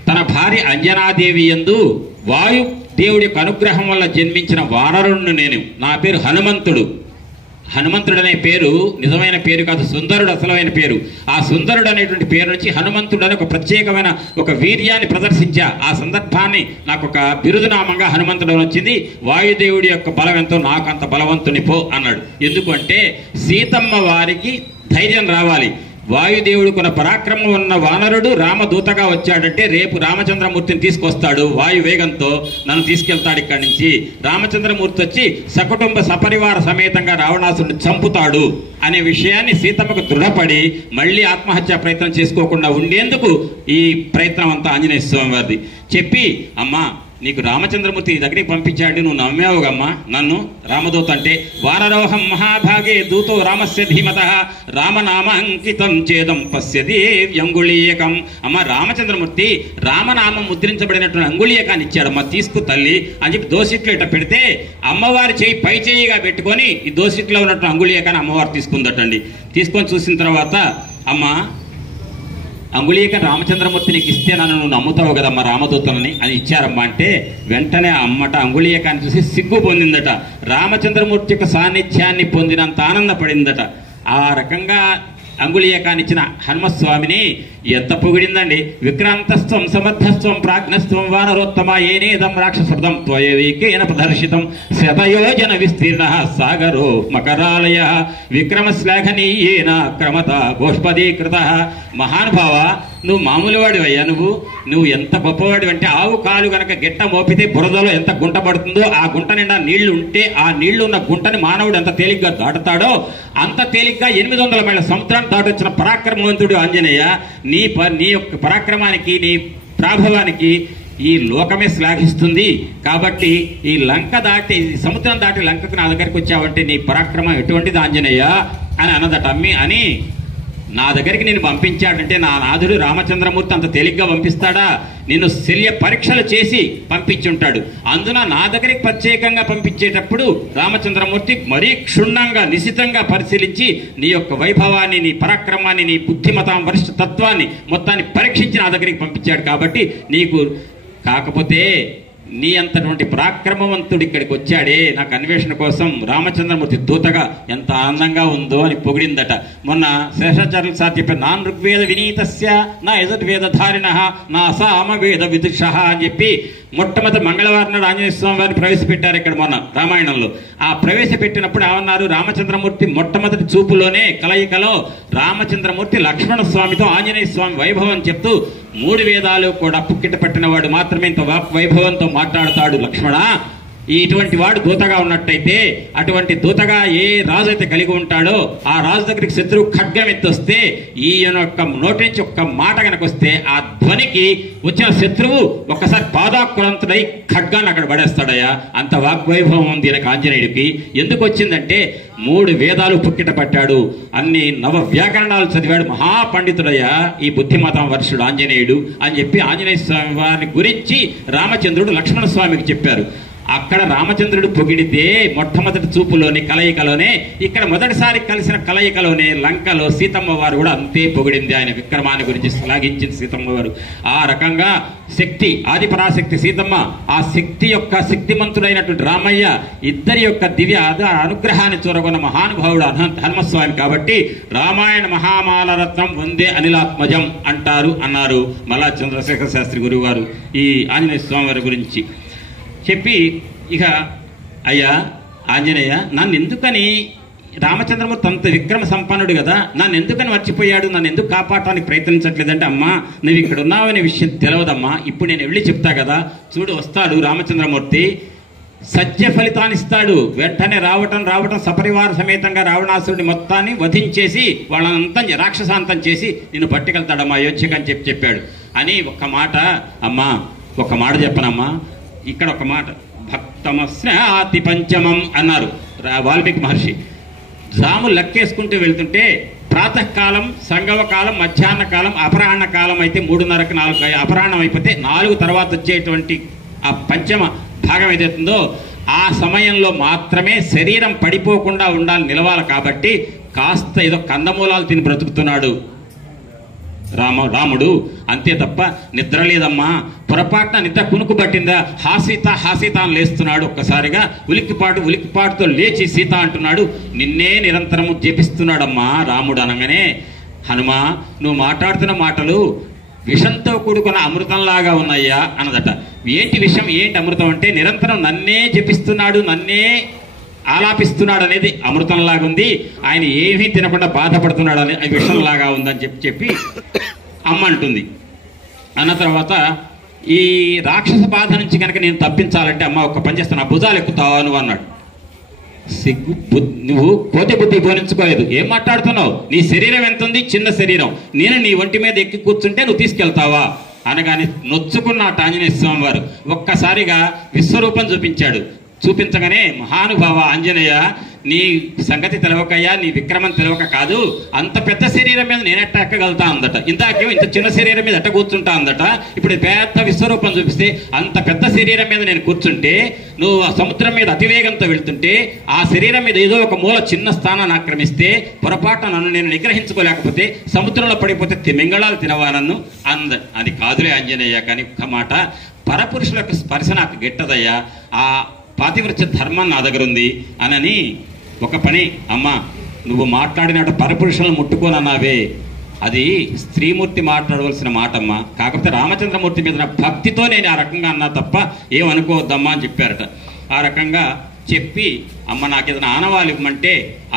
తన భార్య అంజనాదేవి యందు వాయు దేవుడి యొక్క అనుగ్రహం వల్ల జన్మించిన వానరుణ్ణి నేను. నా పేరు హనుమంతుడు. హనుమంతుడు అనే పేరు నిజమైన పేరు కాదు, సుందరుడు అసలైన పేరు. ఆ సుందరుడు అనేటువంటి పేరు నుంచి హనుమంతుడు అనే ఒక ప్రత్యేకమైన ఒక వీర్యాన్ని ప్రదర్శించా. ఆ సందర్భాన్ని నాకు ఒక బిరుదునామంగా హనుమంతుడు వచ్చింది. వాయుదేవుడి యొక్క బలం ఎంతో నాకు అంత బలవంతుని పో అన్నాడు. ఎందుకంటే సీతమ్మ వారికి ధైర్యం రావాలి. వాయుదేవుడు కొన్న పరాక్రమం ఉన్న వానరుడు రామదూతగా వచ్చాడంటే రేపు రామచంద్రమూర్తిని తీసుకొస్తాడు, వాయు వేగంతో నన్ను తీసుకెళ్తాడు ఇక్కడి నుంచి. రామచంద్రమూర్తి వచ్చి సకుటుంబ సపరివార సమేతంగా రావణాసురుడిని చంపుతాడు అనే విషయాన్ని సీతమ్మకు దృఢపడి మళ్ళీ ఆత్మహత్య ప్రయత్నం చేసుకోకుండా ఉండేందుకు ఈ ప్రయత్నం అంతా ఆంజనేయ స్వామి వారిది. చెప్పి, అమ్మా నీకు రామచంద్రమూర్తి దగ్గరికి పంపించాడు, నువ్వు నమ్మేవుగమ్మా నన్ను, రామదూత అంటే. వానరోహం మహాభాగే దూతో రామస్య ధీమత రామనామ అంకితం చేదం పశ్యది అంగుళీయకం. అమ్మ రామచంద్రమూర్తి రామనామం ముద్రించబడినటువంటి అంగుళీయకాన్ని ఇచ్చాడమ్మా, తీసుకు తల్లి అని చెప్పి దోసిట్లో ఇట్లా పెడితే అమ్మవారి చేయి పై చేయిగా పెట్టుకొని ఈ దోసిట్లో ఉన్నటువంటి అంగుళీయకాన్ని అమ్మవారు తీసుకుందటండి. తీసుకొని చూసిన తర్వాత, అమ్మ అంగుళీయకం రామచంద్రమూర్తి నీకు ఇస్తే నన్ను నువ్వు నమ్ముతావు కదమ్మా రామదూతలని అని ఇచ్చారమ్మా అంటే, వెంటనే అమ్మట అంగుళీయకాన్ని చూసి సిగ్గు పొందిందట. రామచంద్రమూర్తి యొక్క సాన్నిధ్యాన్ని పొందినంత ఆనందపడిందట. ఆ రకంగా అంగుళీయకాన్ని ఇచ్చిన హనుమస్వామిని ఎంత పొగిడిందండి. విక్రాంతస్వం సమర్థస్వం ప్రాజ్ఞస్వం వానరోత్తమ ఏనేదం రాక్షసృతం త్వయేన ప్రదర్శితం శతయోజన విస్తీర్ణ సాగరో మకరాలయ విక్రమశ్లాఘనీయేన క్రమత గోష్పదీకృత. మహానుభావ, నువ్వు మామూలు వాడివయ్యా, నువ్వు ఎంత గొప్పవాడివి అంటే, ఆవు కాలు గనక గిట్ట మోపితే బురదలో ఎంత గుంట పడుతుందో ఆ గుంట నిండా నీళ్లు ఉంటే ఆ నీళ్లు ఉన్న గుంటని మానవుడు ఎంత తేలిగ్గా దాటుతాడో అంత తేలిగ్గా 800 మైళ్ళ సముద్రాన్ని దాటొచ్చిన పరాక్రమవంతుడు ఆంజనేయ. నీ యొక్క పరాక్రమానికి, నీ ప్రాభవానికి ఈ లోకమే శ్లాఘిస్తుంది. కాబట్టి ఈ లంక దాటి, సముద్రం దాటి లంకకు నా దగ్గరికి వచ్చావంటే నీ పరాక్రమం ఎటువంటిది ఆంజనేయ అని అన్నదట. అని నా దగ్గరికి నేను పంపించాడంటే నా నాథుడు రామచంద్రమూర్తి అంత తేలిగ్గా పంపిస్తాడా? నిన్ను శల్య పరీక్షలు చేసి పంపించుంటాడు. అందున నా దగ్గరికి ప్రత్యేకంగా పంపించేటప్పుడు రామచంద్రమూర్తి మరీ క్షుణ్ణంగా నిశితంగా పరిశీలించి నీ యొక్క వైభవాన్ని, నీ పరాక్రమాన్ని, నీ బుద్ధిమతం, వరిష్ఠ తత్వాన్ని మొత్తాన్ని పరీక్షించి నా దగ్గరికి పంపించాడు. కాబట్టి నీకు కాకపోతే నీ అంతటువంటి పరాక్రమవంతుడు ఇక్కడికి వచ్చాడే నాకు అన్వేషణ కోసం, రామచంద్రమూర్తి దూతగా ఎంత ఆనందంగా ఉందో అని పొగిడిందట. మొన్న శేషాచార్యులు సార్ చెప్పారు, నాన్ ఋగ్వేద వినీతస్య నా యజుర్వేదధారిణ నా సామవేద విదుష అని చెప్పి మొట్టమొదటి మంగళవారం నాడు ఆంజనేయ స్వామి వారిని ప్రవేశపెట్టారు ఇక్కడ మొన్న రామాయణంలో. ఆ ప్రవేశపెట్టినప్పుడు ఏమన్నారు, రామచంద్రమూర్తి మొట్టమొదటి చూపులోనే కలయికలో రామచంద్రమూర్తి లక్ష్మణ స్వామితో ఆంజనేయ స్వామి వైభవం చెప్తూ 3 వేదాలు కూడా పుక్కిట పట్టిన వాడు మాత్రమే ఇంత వైభవంతో మాట్లాడతాడు లక్ష్మణ. ఇటువంటి వాడు దూతగా ఉన్నట్టయితే, అటువంటి దూతగా ఏ రాజు అయితే కలిగి ఉంటాడో ఆ రాజు దగ్గరికి శత్రువు ఖడ్గం ఎత్తొస్తే ఈయన యొక్క నోటి నుంచి ఒక్క మాట కనుక వస్తే ఆ ధ్వనికి వచ్చిన శత్రువు ఒక్కసారి పాదాకులంతుడై ఖడ్గాన్ని అక్కడ పడేస్తాడయ్యా. అంత వాగ్వైభవం ఉంది ఈయనకు ఆంజనేయుడికి. ఎందుకు వచ్చిందంటే 3 వేదాలు పుక్కిట పట్టాడు, అన్ని నవ వ్యాకరణాలు చదివాడు, మహాపండితుడయ్యా ఈ బుద్ధిమతం వర్షుడు ఆంజనేయుడు అని చెప్పి ఆంజనేయ స్వామి వారిని గురించి రామచంద్రుడు లక్ష్మణ స్వామికి చెప్పారు. అక్కడ రామచంద్రుడు పొగిడితే మొట్టమొదటి చూపులోని కలయికలోనే, ఇక్కడ మొదటిసారి కలిసిన కలయికలోనే లంకలో సీతమ్మ వారు కూడా అంతే పొగిడింది. ఆయన విక్రమాన్ని గురించి శ్లాఘించింది సీతమ్మ వారు. ఆ రకంగా శక్తి, ఆది పరాశక్తి సీతమ్మ, ఆ శక్తి యొక్క శక్తిమంతుడైనటువంటి రామయ్య, ఇద్దరి యొక్క దివ్య అనుగ్రహాన్ని చూరగొన్న మహానుభావుడు హనుమస్వామి. కాబట్టి రామాయణ మహామాల రత్నం వందే అనిలాత్మజం అన్నారు మల్లా చంద్రశేఖర శాస్త్రి గురువు గారు ఈ ఆంజనేయ స్వామి వారి గురించి చెప్పి, ఇక అయ్యా ఆంజనేయ, నన్ను ఎందుకని రామచంద్రమూర్తి అంత విక్రమ సంపన్నుడు కదా, నన్ను ఎందుకని మర్చిపోయాడు, నన్ను ఎందుకు కాపాడటానికి ప్రయత్నించట్లేదంటే, అమ్మా నువ్వు ఇక్కడ ఉన్నావనే విషయం తెలియదమ్మా, ఇప్పుడు నేను వెళ్ళి చెప్తా కదా. చూడు, వస్తాడు రామచంద్రమూర్తి, సత్య ఫలితాన్ని ఇస్తాడు. వెంటనే రావటం సపరివార సమేతంగా రావణాసురుడి మొత్తాన్ని వధించేసి వాళ్ళంతా రాక్షసాంతం చేసి నిన్ను పట్టుకెళ్తాడమ్మా అయోధ్యకు అని చెప్పాడు అని ఒక్క మాట. అమ్మా ఒక మాట చెప్పనమ్మా, ఇక్కడ ఒక మాట, భక్తమస్యాతి పంచమం అన్నారు వాల్మీకి మహర్షి. జాము లెక్కేసుకుంటూ వెళ్తుంటే ప్రాతకాలం, సంగవ కాలం, మధ్యాహ్న కాలం, అపరాహ్న కాలం అయితే 3:30కి 4, అపరాహ్నం అయిపోతే 4 తర్వాత వచ్చేటువంటి ఆ పంచమ భాగం ఏదైతుందో ఆ సమయంలో మాత్రమే శరీరం పడిపోకుండా ఉండాలి, నిలవాలి. కాబట్టి కాస్త ఏదో కందమూలాలు తిని బ్రతుకుతున్నాడు రాముడు, అంతే తప్ప నిద్ర లేదమ్మా. పొరపాటున నిద్ర కునుకు పట్టిందా, హాసీత అని లేస్తున్నాడు. ఒక్కసారిగా ఉలిక్కిపాటుతో లేచి సీత అంటున్నాడు. నిన్నే నిరంతరము జపిస్తున్నాడమ్మా రాముడు అనగానే, హనుమా నువ్వు మాట్లాడుతున్న మాటలు విషంతో కూడుకున్న అమృతంలాగా ఉన్నాయా అన్నదట. ఏంటి విషం, ఏంటి అమృతం అంటే, నిరంతరం నన్నే జపిస్తున్నాడు, నన్నే ఆలాపిస్తున్నాడు అనేది అమృతంలాగా ఉంది, ఆయన ఏమీ తినకుండా బాధపడుతున్నాడు అనేది విషంలాగా ఉందని చెప్పి అమ్మ అంటుంది. అన్న తర్వాత ఈ రాక్షస బాధ నుంచి కనుక నేను తప్పించాలంటే అమ్మ ఒక పని చేస్తాను, నా భుజాలు ఎక్కుతావా నువ్వు అన్నాడు. నువ్వు కోతి బుద్ధి పోనించుకోలేదు, ఏం మాట్లాడుతున్నావు, నీ శరీరం ఎంత ఉంది, చిన్న శరీరం, నేను నీ ఒంటి మీద ఎక్కి కూర్చుంటే నువ్వు తీసుకెళ్తావా అనగానే నొచ్చుకున్న ఆంజనేయ స్వామి వారు ఒక్కసారిగా విశ్వరూపం చూపించగానే, మహానుభావ ఆంజనేయ నీ సంగతి తెలవకయ్యా, నీ విక్రమం తెలవక కాదు, అంత పెద్ద శరీరం మీద నేను ఎట్ట ఎక్కగలుగుతా అందట, ఇంతకేమో ఇంత చిన్న శరీరం మీద ఎట్ట కూర్చుంటా అందట, ఇప్పుడు పెద్ద విశ్వరూపం చూపిస్తే అంత పెద్ద శరీరం మీద నేను కూర్చుంటే, నువ్వు సముద్రం మీద అతివేగంతో వెళ్తుంటే ఆ శరీరం మీద ఏదో ఒక మూల చిన్న స్థానాన్ని ఆక్రమిస్తే పొరపాటు నన్ను నేను నిగ్రహించుకోలేకపోతే సముద్రంలో పడిపోతే తిమింగళాలు తినవా నన్ను అది కాదులే ఆంజనేయ. కానీ ఒక్క మాట, పరపురుషుల యొక్క స్పర్శ నాకు గిట్టదయ్యా, ఆ పాతివృత్య ధర్మం నా దగ్గర ఉంది అనని ఒక పని, అమ్మ నువ్వు మాట్లాడినట్టు పరపురుషులను ముట్టుకోనన్నావే, అది స్త్రీమూర్తి మాట్లాడవలసిన మాటమ్మా, కాకపోతే రామచంద్రమూర్తి మీద భక్తితో నేను ఆ రకంగా అన్నా తప్ప ఏమనుకోవద్దమ్మా అని చెప్పారట. ఆ రకంగా చెప్పి, అమ్మ నాకు ఏదైనా ఆనవాళ్ళు ఇవ్వమంటే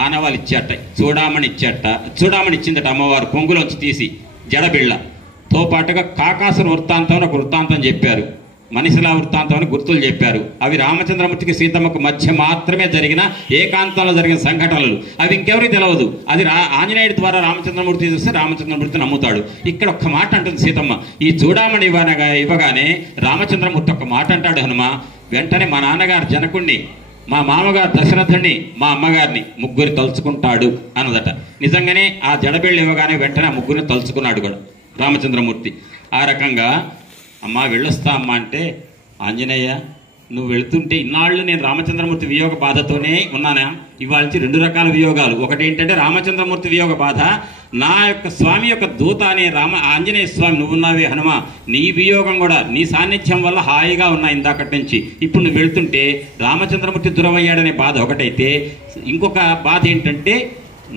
ఆనవాళ్ళు ఇచ్చారట, చూడామని ఇచ్చిందట అమ్మవారు, పొంగులోంచి తీసి జడబిళ్ళతో పాటుగా కాకాసుర వృత్తాంతం ఒక వృత్తాంతం చెప్పారు, మనిషిలా వృత్తాంతం అని గుర్తులు చెప్పారు. అవి రామచంద్రమూర్తికి సీతమ్మకు మధ్య మాత్రమే జరిగిన ఏకాంతంలో జరిగిన సంఘటనలు, అవి ఇంకెవరికి తెలియదు. అది ఆంజనేయుడి ద్వారా రామచంద్రమూర్తి చూస్తే రామచంద్రమూర్తి నమ్ముతాడు. ఇక్కడ ఒక్క మాట అంటుంది సీతమ్మ, ఈ చూడామణి ఇవ్వగానే రామచంద్రమూర్తి ఒక్క మాట అంటాడు హనుమ, వెంటనే మా నాన్నగారు జనకుణ్ణి, మా మామగారు దశరథుణ్ణి, మా అమ్మగారిని ముగ్గురు తలుచుకుంటాడు అన్నదట. నిజంగానే ఆ జడబిళ్ళు ఇవ్వగానే వెంటనే ఆ ముగ్గురిని తలుచుకున్నాడు కూడా రామచంద్రమూర్తి. ఆ రకంగా అమ్మ వెళ్ళొస్తా అమ్మ అంటే, ఆంజనేయ నువ్వు వెళుతుంటే ఇన్నాళ్ళు నేను రామచంద్రమూర్తి వియోగ బాధతోనే ఉన్నానా, ఇవాళ నుంచి 2 రకాల వియోగాలు. ఒకటి ఏంటంటే రామచంద్రమూర్తి వియోగ బాధ, నా యొక్క స్వామి యొక్క దూత అనే ఆంజనేయ స్వామి నువ్వున్నావే హనుమ, నీ వియోగం కూడా నీ సాన్నిధ్యం వల్ల హాయిగా ఉన్నా ఇందాకటి నుంచి. ఇప్పుడు నువ్వు వెళుతుంటే రామచంద్రమూర్తి దూరమయ్యాడనే బాధ ఒకటైతే, ఇంకొక బాధ ఏంటంటే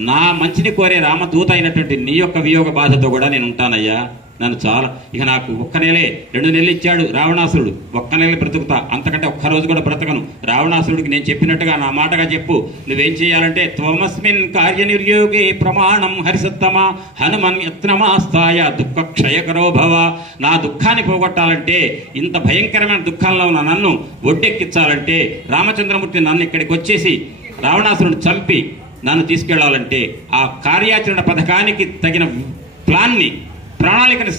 నా మంచిని కోరే రామదూత అయినటువంటి నీ యొక్క వియోగ బాధతో కూడా నేను ఉంటానయ్యా. నన్ను చాలా, ఇక నాకు 1 నెలే 2 నెలలు ఇచ్చాడు రావణాసురుడు, 1 నెల బ్రతుకుతా, అంతకంటే ఒక్క రోజు కూడా బ్రతకను. రావణాసురుడికి నేను చెప్పినట్టుగా నా మాటగా చెప్పు, నువ్వేం చేయాలంటే, త్వమస్మిన్ కార్యనిర్యోగే ప్రమాణం హరిసత్తమ హనుమన్ యత్నమాస్తాయ దుఃఖ క్షయకరో భవ. నా దుఃఖాన్ని పోగొట్టాలంటే, ఇంత భయంకరమైన దుఃఖంలో ఉన్న నన్ను ఒడ్డెక్కించాలంటే, రామచంద్రమూర్తి నన్ను ఇక్కడికి వచ్చేసి రావణాసురుడిని చంపి నన్ను తీసుకెళ్లాలంటే, ఆ కార్యాచరణ పథకానికి తగిన ప్రణాళికను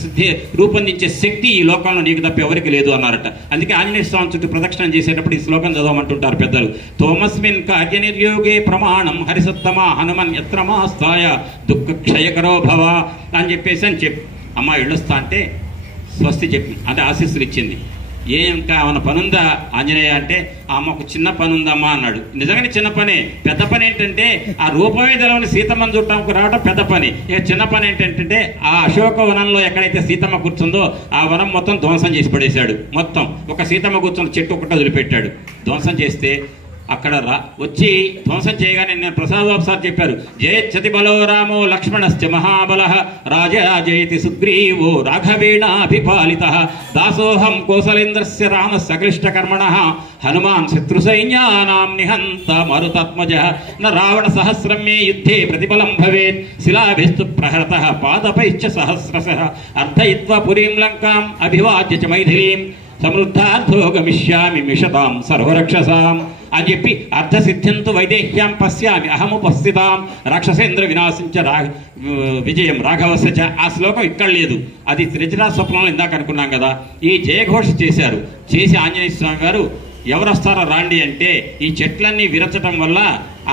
రూపొందించే శక్తి ఈ లోకంలో నీకు తప్ప ఎవరికి లేదు అన్నారట. అందుకే ఆంజనేయ స్వామి చుట్టూ ప్రదక్షిణం చేసేటప్పుడు ఈ శ్లోకం చదవమంటుంటారు పెద్దలు. తోమస్మిన్ కార్యనిర్యోగే ప్రమాణం హరిసత్తమ హనుమన్ యత్రమాస్తాయ దుఃఖ క్షయకరో భవ అని చెప్పి అమ్మ వెళ్ళొస్తా అంటే స్వస్తి చెప్పి అంటే ఆశీస్సులు ఇచ్చింది. ఇంకా ఏమైనా పనుందా ఆంజనేయ అంటే, అమ్మకు చిన్న పని ఉందమ్మా అన్నాడు. నిజంగానే చిన్న పనే. పెద్ద పని ఏంటంటే ఆ రూపమే తెలవని సీతమ్మను చూడటానికి రావడం పెద్ద పని. ఇక చిన్న పని ఏంటంటే ఆ అశోక వనంలో ఎక్కడైతే సీతమ్మ కూర్చుందో ఆ వనం మొత్తం ధ్వంసం చేసి పడేశాడు. మొత్తం ఒక సీతమ్మ కూర్చున్న చెట్టు ఒకటి వదిలిపెట్టాడు. ధ్వంసం చేస్తే అక్కడ వచ్చి ధ్వంసం చేయగానే నేను ప్రసాదబాబు సార్ చెప్పారు, జయచ్చతి బలో రామో లక్ష్మణశ్చ మహాబల రాజా జయతి సుగ్రీవో రాఘవేణాభిపాలిత దాసోహం కోసలేంద్రస్య రామస్య క్లిష్టకర్మణ హనుమాన్ శత్రుసైన్యానాం నిహంత మరుతాత్మజ న రావణ సహస్రం మే యుద్ధే ప్రతిఫలం భవేత్ శిలాభిస్తు ప్రహరత పాదపైశ్చ సహస్రశః అర్ధయిత్వా పురీం లంకాం అభివాద్య చ మైథిలీం సమృద్ధార్థో గమిష్యామి మిషతాం సర్వరక్షసాం అని చెప్పి అర్ధసిద్ధ్యంతు వైదేహ్యాం పశ్యామి అహముపస్థితాం రాక్షసేంద్ర వినాశించ విజయం రాఘవస్య చ. ఆ శ్లోకం ఇక్కడ లేదు, అది త్రిజటా స్వప్నంలో ఇందాక అనుకున్నాం కదా. ఈ జయఘోష చేశారు. చేసి ఆంజనేయ స్వామి గారు ఎవరు వస్తారో రాండి అంటే ఈ చెట్లన్నీ విరచటం వల్ల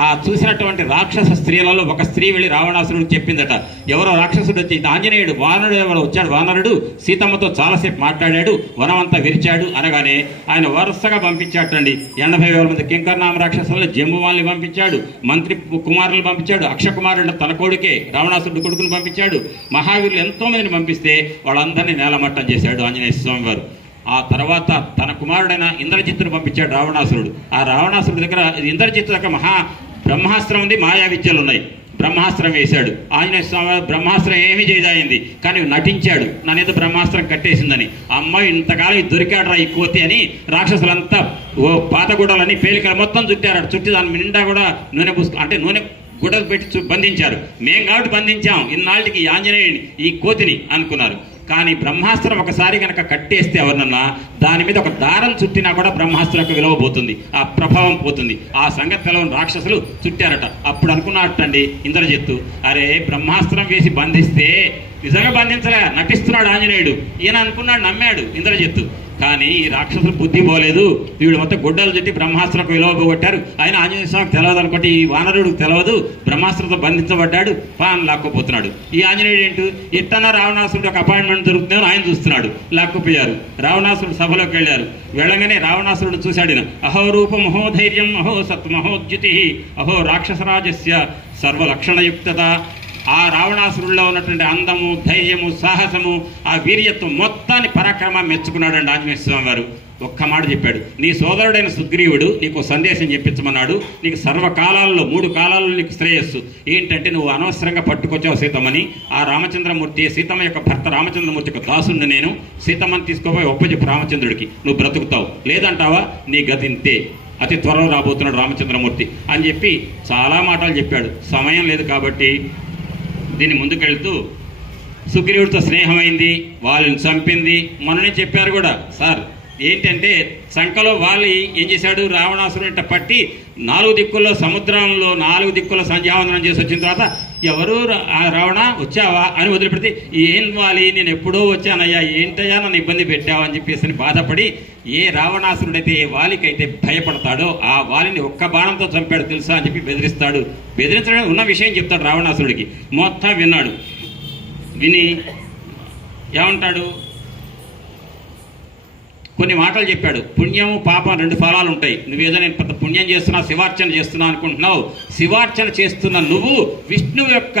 ఆ చూసినటువంటి రాక్షస స్త్రీలలో ఒక స్త్రీ వెళ్ళి రావణాసురుడికి చెప్పిందట, ఎవరో రాక్షసుడు వచ్చి ఆంజనేయుడు వానరుడు ఎవరో వచ్చాడు, వానరుడు సీతమ్మతో చాలాసేపు మాట్లాడాడు, వనమంతా విరిచాడు అనగానే ఆయన వరుసగా పంపించాటండి. 80,000 మంది కింకర్నామ రాక్షసులను జంబువాల్ని పంపించాడు, మంత్రి కుమారులు పంపించాడు, అక్షకుమారుడు తన కొడుకే రావణాసురుడు కొడుకును పంపించాడు, మహావీరులు ఎంతో మందిని పంపిస్తే వాళ్ళందరినీ నేలమట్టం చేశాడు ఆంజనేయ స్వామి వారు. ఆ తర్వాత తన కుమారుడైన ఇంద్రజిత్తును పంపించాడు రావణాసురుడు. ఆ రావణాసురుడి దగ్గర ఇంద్రజిత్తు దగ్గర బ్రహ్మాస్త్రం ఉంది, మాయా విద్యలు ఉన్నాయి. బ్రహ్మాస్త్రం వేశాడు. ఆంజనేయ స్వామి బ్రహ్మాస్త్రం ఏమీ చేయదాయింది, కానీ నటించాడు నన్నేదో బ్రహ్మాస్త్రం కట్టేసిందని. అమ్మాయి ఇంతకాలం దొరికాడరా ఈ కోతి అని రాక్షసులంతా పాతగూడలని పేలికలు మొత్తం చుట్టారు. చుట్టి దాని నిండా కూడా నూనె అంటే నూనె గుడ్డలు పెట్టి బంధించారు. మేం కాబట్టి బంధించాం, ఇన్నాళ్ళకి ఆంజనేయుని ఈ కోతిని అనుకున్నారు. కానీ బ్రహ్మాస్త్రం ఒకసారి కనుక కట్టేస్తే ఎవరినన్నా దాని మీద ఒక దారం చుట్టినా కూడా బ్రహ్మాస్త్రం యొక్క విలువ పోతుంది, ఆ ప్రభావం పోతుంది. ఆ సంగతి తెలవని రాక్షసులు చుట్టారట. అప్పుడు అనుకున్నట్టండి ఇంద్రజిత్తు, అరే బ్రహ్మాస్త్రం వేసి బంధిస్తే నిజంగా బంధించలే, నటిస్తున్నాడు ఆంజనేయుడు. ఈయన అనుకున్నాడు, నమ్మాడు ఇంద్రజిత్తు. కానీ ఈ రాక్షసులు బుద్ధి పోలేదు. వీడు మొత్తం గుడ్డలు చుట్టి బ్రహ్మాస్త్రకు విలువ పోగొట్టారు. ఆయన ఆంజనేయ స్వామికి తెలియదు అనుకుంటే ఈ వానరుడికి తెలియదు, బ్రహ్మాస్త్రంతో బంధించబడ్డాడు, పాన్ లాక్కపోతున్నాడు. ఈ ఆంజనేయుడు ఏంటో ఎట్టన్నా రావణాసురుడు ఒక అపాయింట్మెంట్ దొరుకుతుందని ఆయన చూస్తున్నాడు. లాక్కుపోయారు. రావణాసురుడు సభలోకి వెళ్ళారు. వెళ్ళగానే రావణాసురుడు చూశాడు, అహో రూపం అహో ధైర్యం అహో సత్మహోద్యుతి అహో రాక్షసరాజస్య సర్వలక్షణయుక్తత. ఆ రావణాసురుల్లో ఉన్నటువంటి అందము, ధైర్యము, సాహసము, ఆ వీర్యత్వం మొత్తాన్ని పరాక్రమం మెచ్చుకున్నాడండి ఆంజనేయ స్వామి వారు. ఒక్క మాట చెప్పాడు, నీ సోదరుడైన సుగ్రీవుడు నీకు సందేశం చెప్పించమన్నాడు. నీకు సర్వకాలాల్లో 3 కాలాల్లో నీకు శ్రేయస్సు ఏంటంటే నువ్వు అనవసరంగా పట్టుకొచ్చావు సీతమ్మని. ఆ రామచంద్రమూర్తి సీతమ్మ యొక్క భర్త రామచంద్రమూర్తి యొక్క దాసుని నేను. సీతమ్మని తీసుకుపోయి ఒప్పచెప్పు రామచంద్రుడికి, నువ్వు బ్రతుకుతావు. లేదంటావా నీ గతింతే, అతి త్వరలో రాబోతున్నాడు రామచంద్రమూర్తి అని చెప్పి చాలా మాటలు చెప్పాడు. సమయం లేదు కాబట్టి దీన్ని ముందుకెళ్తూ సుగ్రీవుడితో స్నేహమైంది, వాళ్ళని చంపింది. మొన్ననే చెప్పారు కూడా సార్ ఏంటంటే సంకలో వాలి ఏం చేశాడు, రావణాసురుని పట్టి 4 దిక్కుల్లో సముద్రంలో 4 దిక్కుల్లో సంధ్యావందనం చేసి వచ్చిన తర్వాత ఎవరు రావణ వచ్చావా అని వదిలిపెడితే, ఏం వాలి నేను ఎప్పుడో వచ్చానయ్యా, ఏంటయ్యా నన్ను ఇబ్బంది పెట్టావా అని చెప్పేసి బాధపడి ఏ రావణాసురుడైతే ఏ వాలికైతే భయపడతాడో ఆ వాలిని ఒక్క బాణంతో చంపాడు తెలుసా అని చెప్పి బెదిరిస్తాడు. బెదిరించడం ఉన్న విషయం చెప్తాడు రావణాసురుడికి. మొత్తం విన్నాడు. విని ఏమంటాడు, కొన్ని మాటలు చెప్పాడు. పుణ్యము పాపం 2 ఫలాలు ఉంటాయి. నువ్వేదో నేను పెద్ద పుణ్యం చేస్తున్నా శివార్చన చేస్తున్నా అనుకుంటున్నావు. శివార్చన చేస్తున్న నువ్వు విష్ణువు యొక్క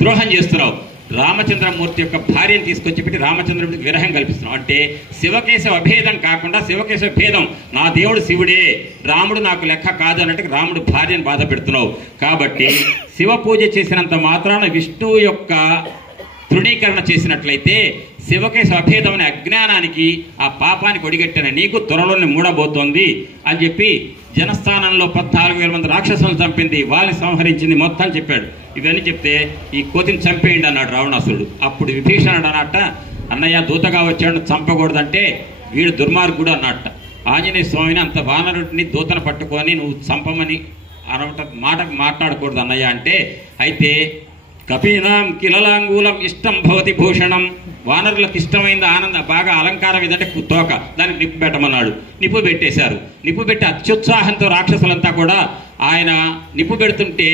ద్రోహం చేస్తున్నావు. రామచంద్రమూర్తి యొక్క భార్యను తీసుకొచ్చి పెట్టి రామచంద్రమూర్తికి విరహం కల్పిస్తున్నావు. అంటే శివకేశవ అభేదం కాకుండా శివకేశవ భేదం, నా దేవుడు శివుడే, రాముడు నాకు లెక్క కాదు అన్నట్టు రాముడు భార్యను బాధ పెడుతున్నావు. కాబట్టి శివ పూజ చేసినంత మాత్రాన విష్ణువు యొక్క తృణీకరణ చేసినట్లయితే శివకేశవ అభేదం అనే అజ్ఞానానికి ఆ పాపానికి ఒడిగట్టిన నీకు త్వరలోనే మూడబోతోంది అని చెప్పి జనస్థానంలో 14,000 మంది రాక్షసులను చంపింది, వాళ్ళని సంహరించింది మొత్తం చెప్పాడు. ఇవన్నీ చెప్తే ఈ కోతిని చంపేయండి అన్నాడు రావణాసురుడు. అప్పుడు విభీషణుడు అన్నట్ట, అన్నయ్య దూతగా వచ్చాడు చంపకూడదంటే వీడు దుర్మార్గుడు అన్నట్ట. ఆంజనేయ స్వామిని అంత వానరుడిని దూతను పట్టుకొని నువ్వు చంపమని మాటకు మాట్లాడకూడదు అన్నయ్య అంటే, అయితే కపీనాం కిలలాంగూలం ఇష్టం భవతి భూషణం, వానరులకు ఇష్టమైంది ఆనందం బాగా అలంకారం ఏదంటే తోక, దానికి నిప్పు పెట్టమన్నాడు. నిప్పు పెట్టేశారు. నిప్పు పెట్టి అత్యుత్సాహంతో రాక్షసులంతా కూడా ఆయన నిప్పు పెడుతుంటే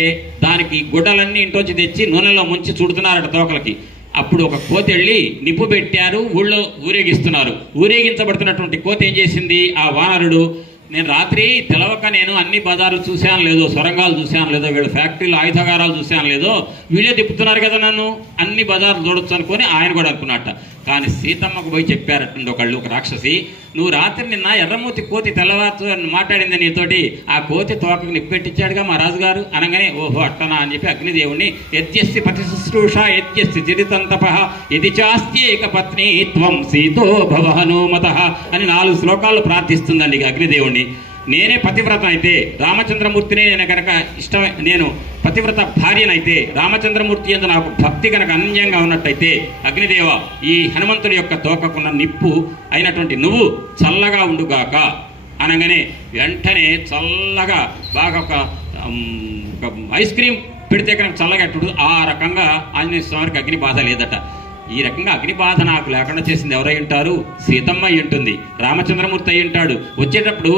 దానికి గుడ్డలన్నీ ఇంట్లోంచి తెచ్చి నూనెలో ముంచి చుడుతున్నారట తోకలకి. అప్పుడు ఒక కోతి వెళ్ళి నిప్పు పెట్టారు, ఊళ్ళో ఊరేగిస్తున్నారు. ఊరేగించబడుతున్నటువంటి కోతి ఏం చేసింది, ఆ వానరుడు, నేను రాత్రి తెలవక నేను అన్ని బజార్లు చూశాను లేదో, సొరంగాలు చూశాను లేదో, వీళ్ళ ఫ్యాక్టరీలు ఆయుధాగారాలు చూశాను లేదో, వీళ్ళే తిప్పుతున్నారు కదా నన్ను, అన్ని బజార్లు చూడొచ్చు అనుకొని ఆయన కూడా అనుకున్నట్ట. కానీ సీతమ్మకు పోయి చెప్పారటండి ఒకళ్ళు, ఒక రాక్షసి, నువ్వు రాత్రి నిన్న ఎర్రమూతి కోతి తెల్లవారుతూ మాట్లాడింది నీతోటి, ఆ కోతి తోకకు నిప్పెట్టించాడుగా మా రాజుగారు అనగానే, ఓహో అట్టనా అని చెప్పి అగ్నిదేవుణ్ణి యజ్ఞస్తి పతి శుశ్రూష యజ్ఞస్తి చిరితంతప ఇది చాస్తి ఏక పత్ని త్వం సీతో భవ హనుమత అని 4 శ్లోకాలు ప్రార్థిస్తుందండి అగ్నిదేవుణ్ణి. నేనే పతివ్రత అయితే రామచంద్రమూర్తినే నేను కనుక ఇష్టమే, నేను పతివ్రత భార్యనైతే రామచంద్రమూర్తి యందు నాకు భక్తి కనుక అనన్యంగా ఉన్నట్టయితే, అగ్నిదేవ ఈ హనుమంతుడి యొక్క తోకకున్న నిప్పు అయినటువంటి నువ్వు చల్లగా ఉండుగాక అనగానే వెంటనే చల్లగా బాగా ఒక ఐస్ క్రీమ్ పెడితే కనుక చల్లగా ఎట్టుడు, ఆ రకంగా ఆంజనేయ స్వామికి అగ్ని బాధ లేదట. ఈ రకంగా అగ్ని బాధ నాకు లేకుండా చేసింది ఎవరై ఉంటారు, సీతమ్మ అయి ఉంటుంది, రామచంద్రమూర్తి అయి ఉంటాడు. వచ్చేటప్పుడు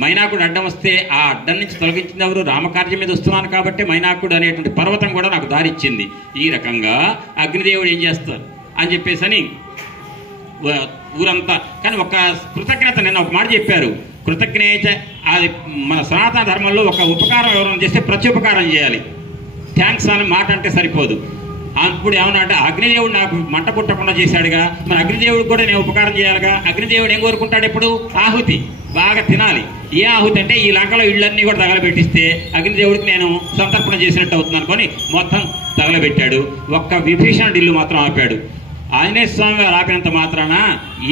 మైనాకుడు అడ్డం వస్తే ఆ అడ్డం నుంచి తొలగించింది ఎవరు, రామకార్యం మీద వస్తున్నాను కాబట్టి మైనాకుడు అనేటువంటి పర్వతం కూడా నాకు దారిచ్చింది. ఈ రకంగా అగ్నిదేవుడు ఏం చేస్తారు అని చెప్పేసి అని ఊరంతా. కానీ ఒక కృతజ్ఞత, నిన్న ఒక మాట చెప్పారు, కృతజ్ఞత. అది మన సనాతన ధర్మంలో ఒక ఉపకారం ఎవరైనా చేస్తే ప్రత్యుపకారం చేయాలి, థ్యాంక్స్ అని మాట అంటే సరిపోదు. అప్పుడు ఏమన్నా అంటే అగ్నిదేవుడు నాకు మంట పుట్టకుండా చేశాడుగా, మరి అగ్నిదేవుడు కూడా నేను ఉపకారం చేయాలిగా. అగ్నిదేవుడు ఏం కోరుకుంటాడు ఎప్పుడు, ఆహుతి బాగా తినాలి. ఏ ఆహుతి అంటే ఈ లంకలో ఇళ్ళన్నీ కూడా తగలబెట్టిస్తే అగ్నిదేవుడికి నేను సంతర్పణ చేసినట్టు అవుతుంది అనుకొని మొత్తం తగలబెట్టాడు. ఒక్క విభీషణుడి ఇల్లు మాత్రం ఆపాడు. ఆంజనేయ స్వామి గారు ఆపినంత మాత్రాన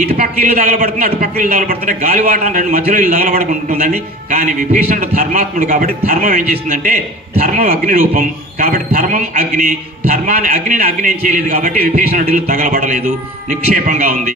ఇటుపక్క ఇల్లు తగలబడుతుంది, అటుపక్క ఇల్లు తగలబడుతుంటే గాలివాటం రెండు మధ్యలో ఇల్లు తగలబడుకుంటుందండి. కానీ విభీషణుడు ధర్మాత్ముడు కాబట్టి ధర్మం ఏం చేసిందంటే, ధర్మం అగ్ని రూపం కాబట్టి ధర్మం అగ్ని, ధర్మాన్ని అగ్నిని అగ్ని ఏం చేయలేదు కాబట్టి విభీషణుడి ఇల్లు తగలబడలేదు, నిక్షేపంగా ఉంది.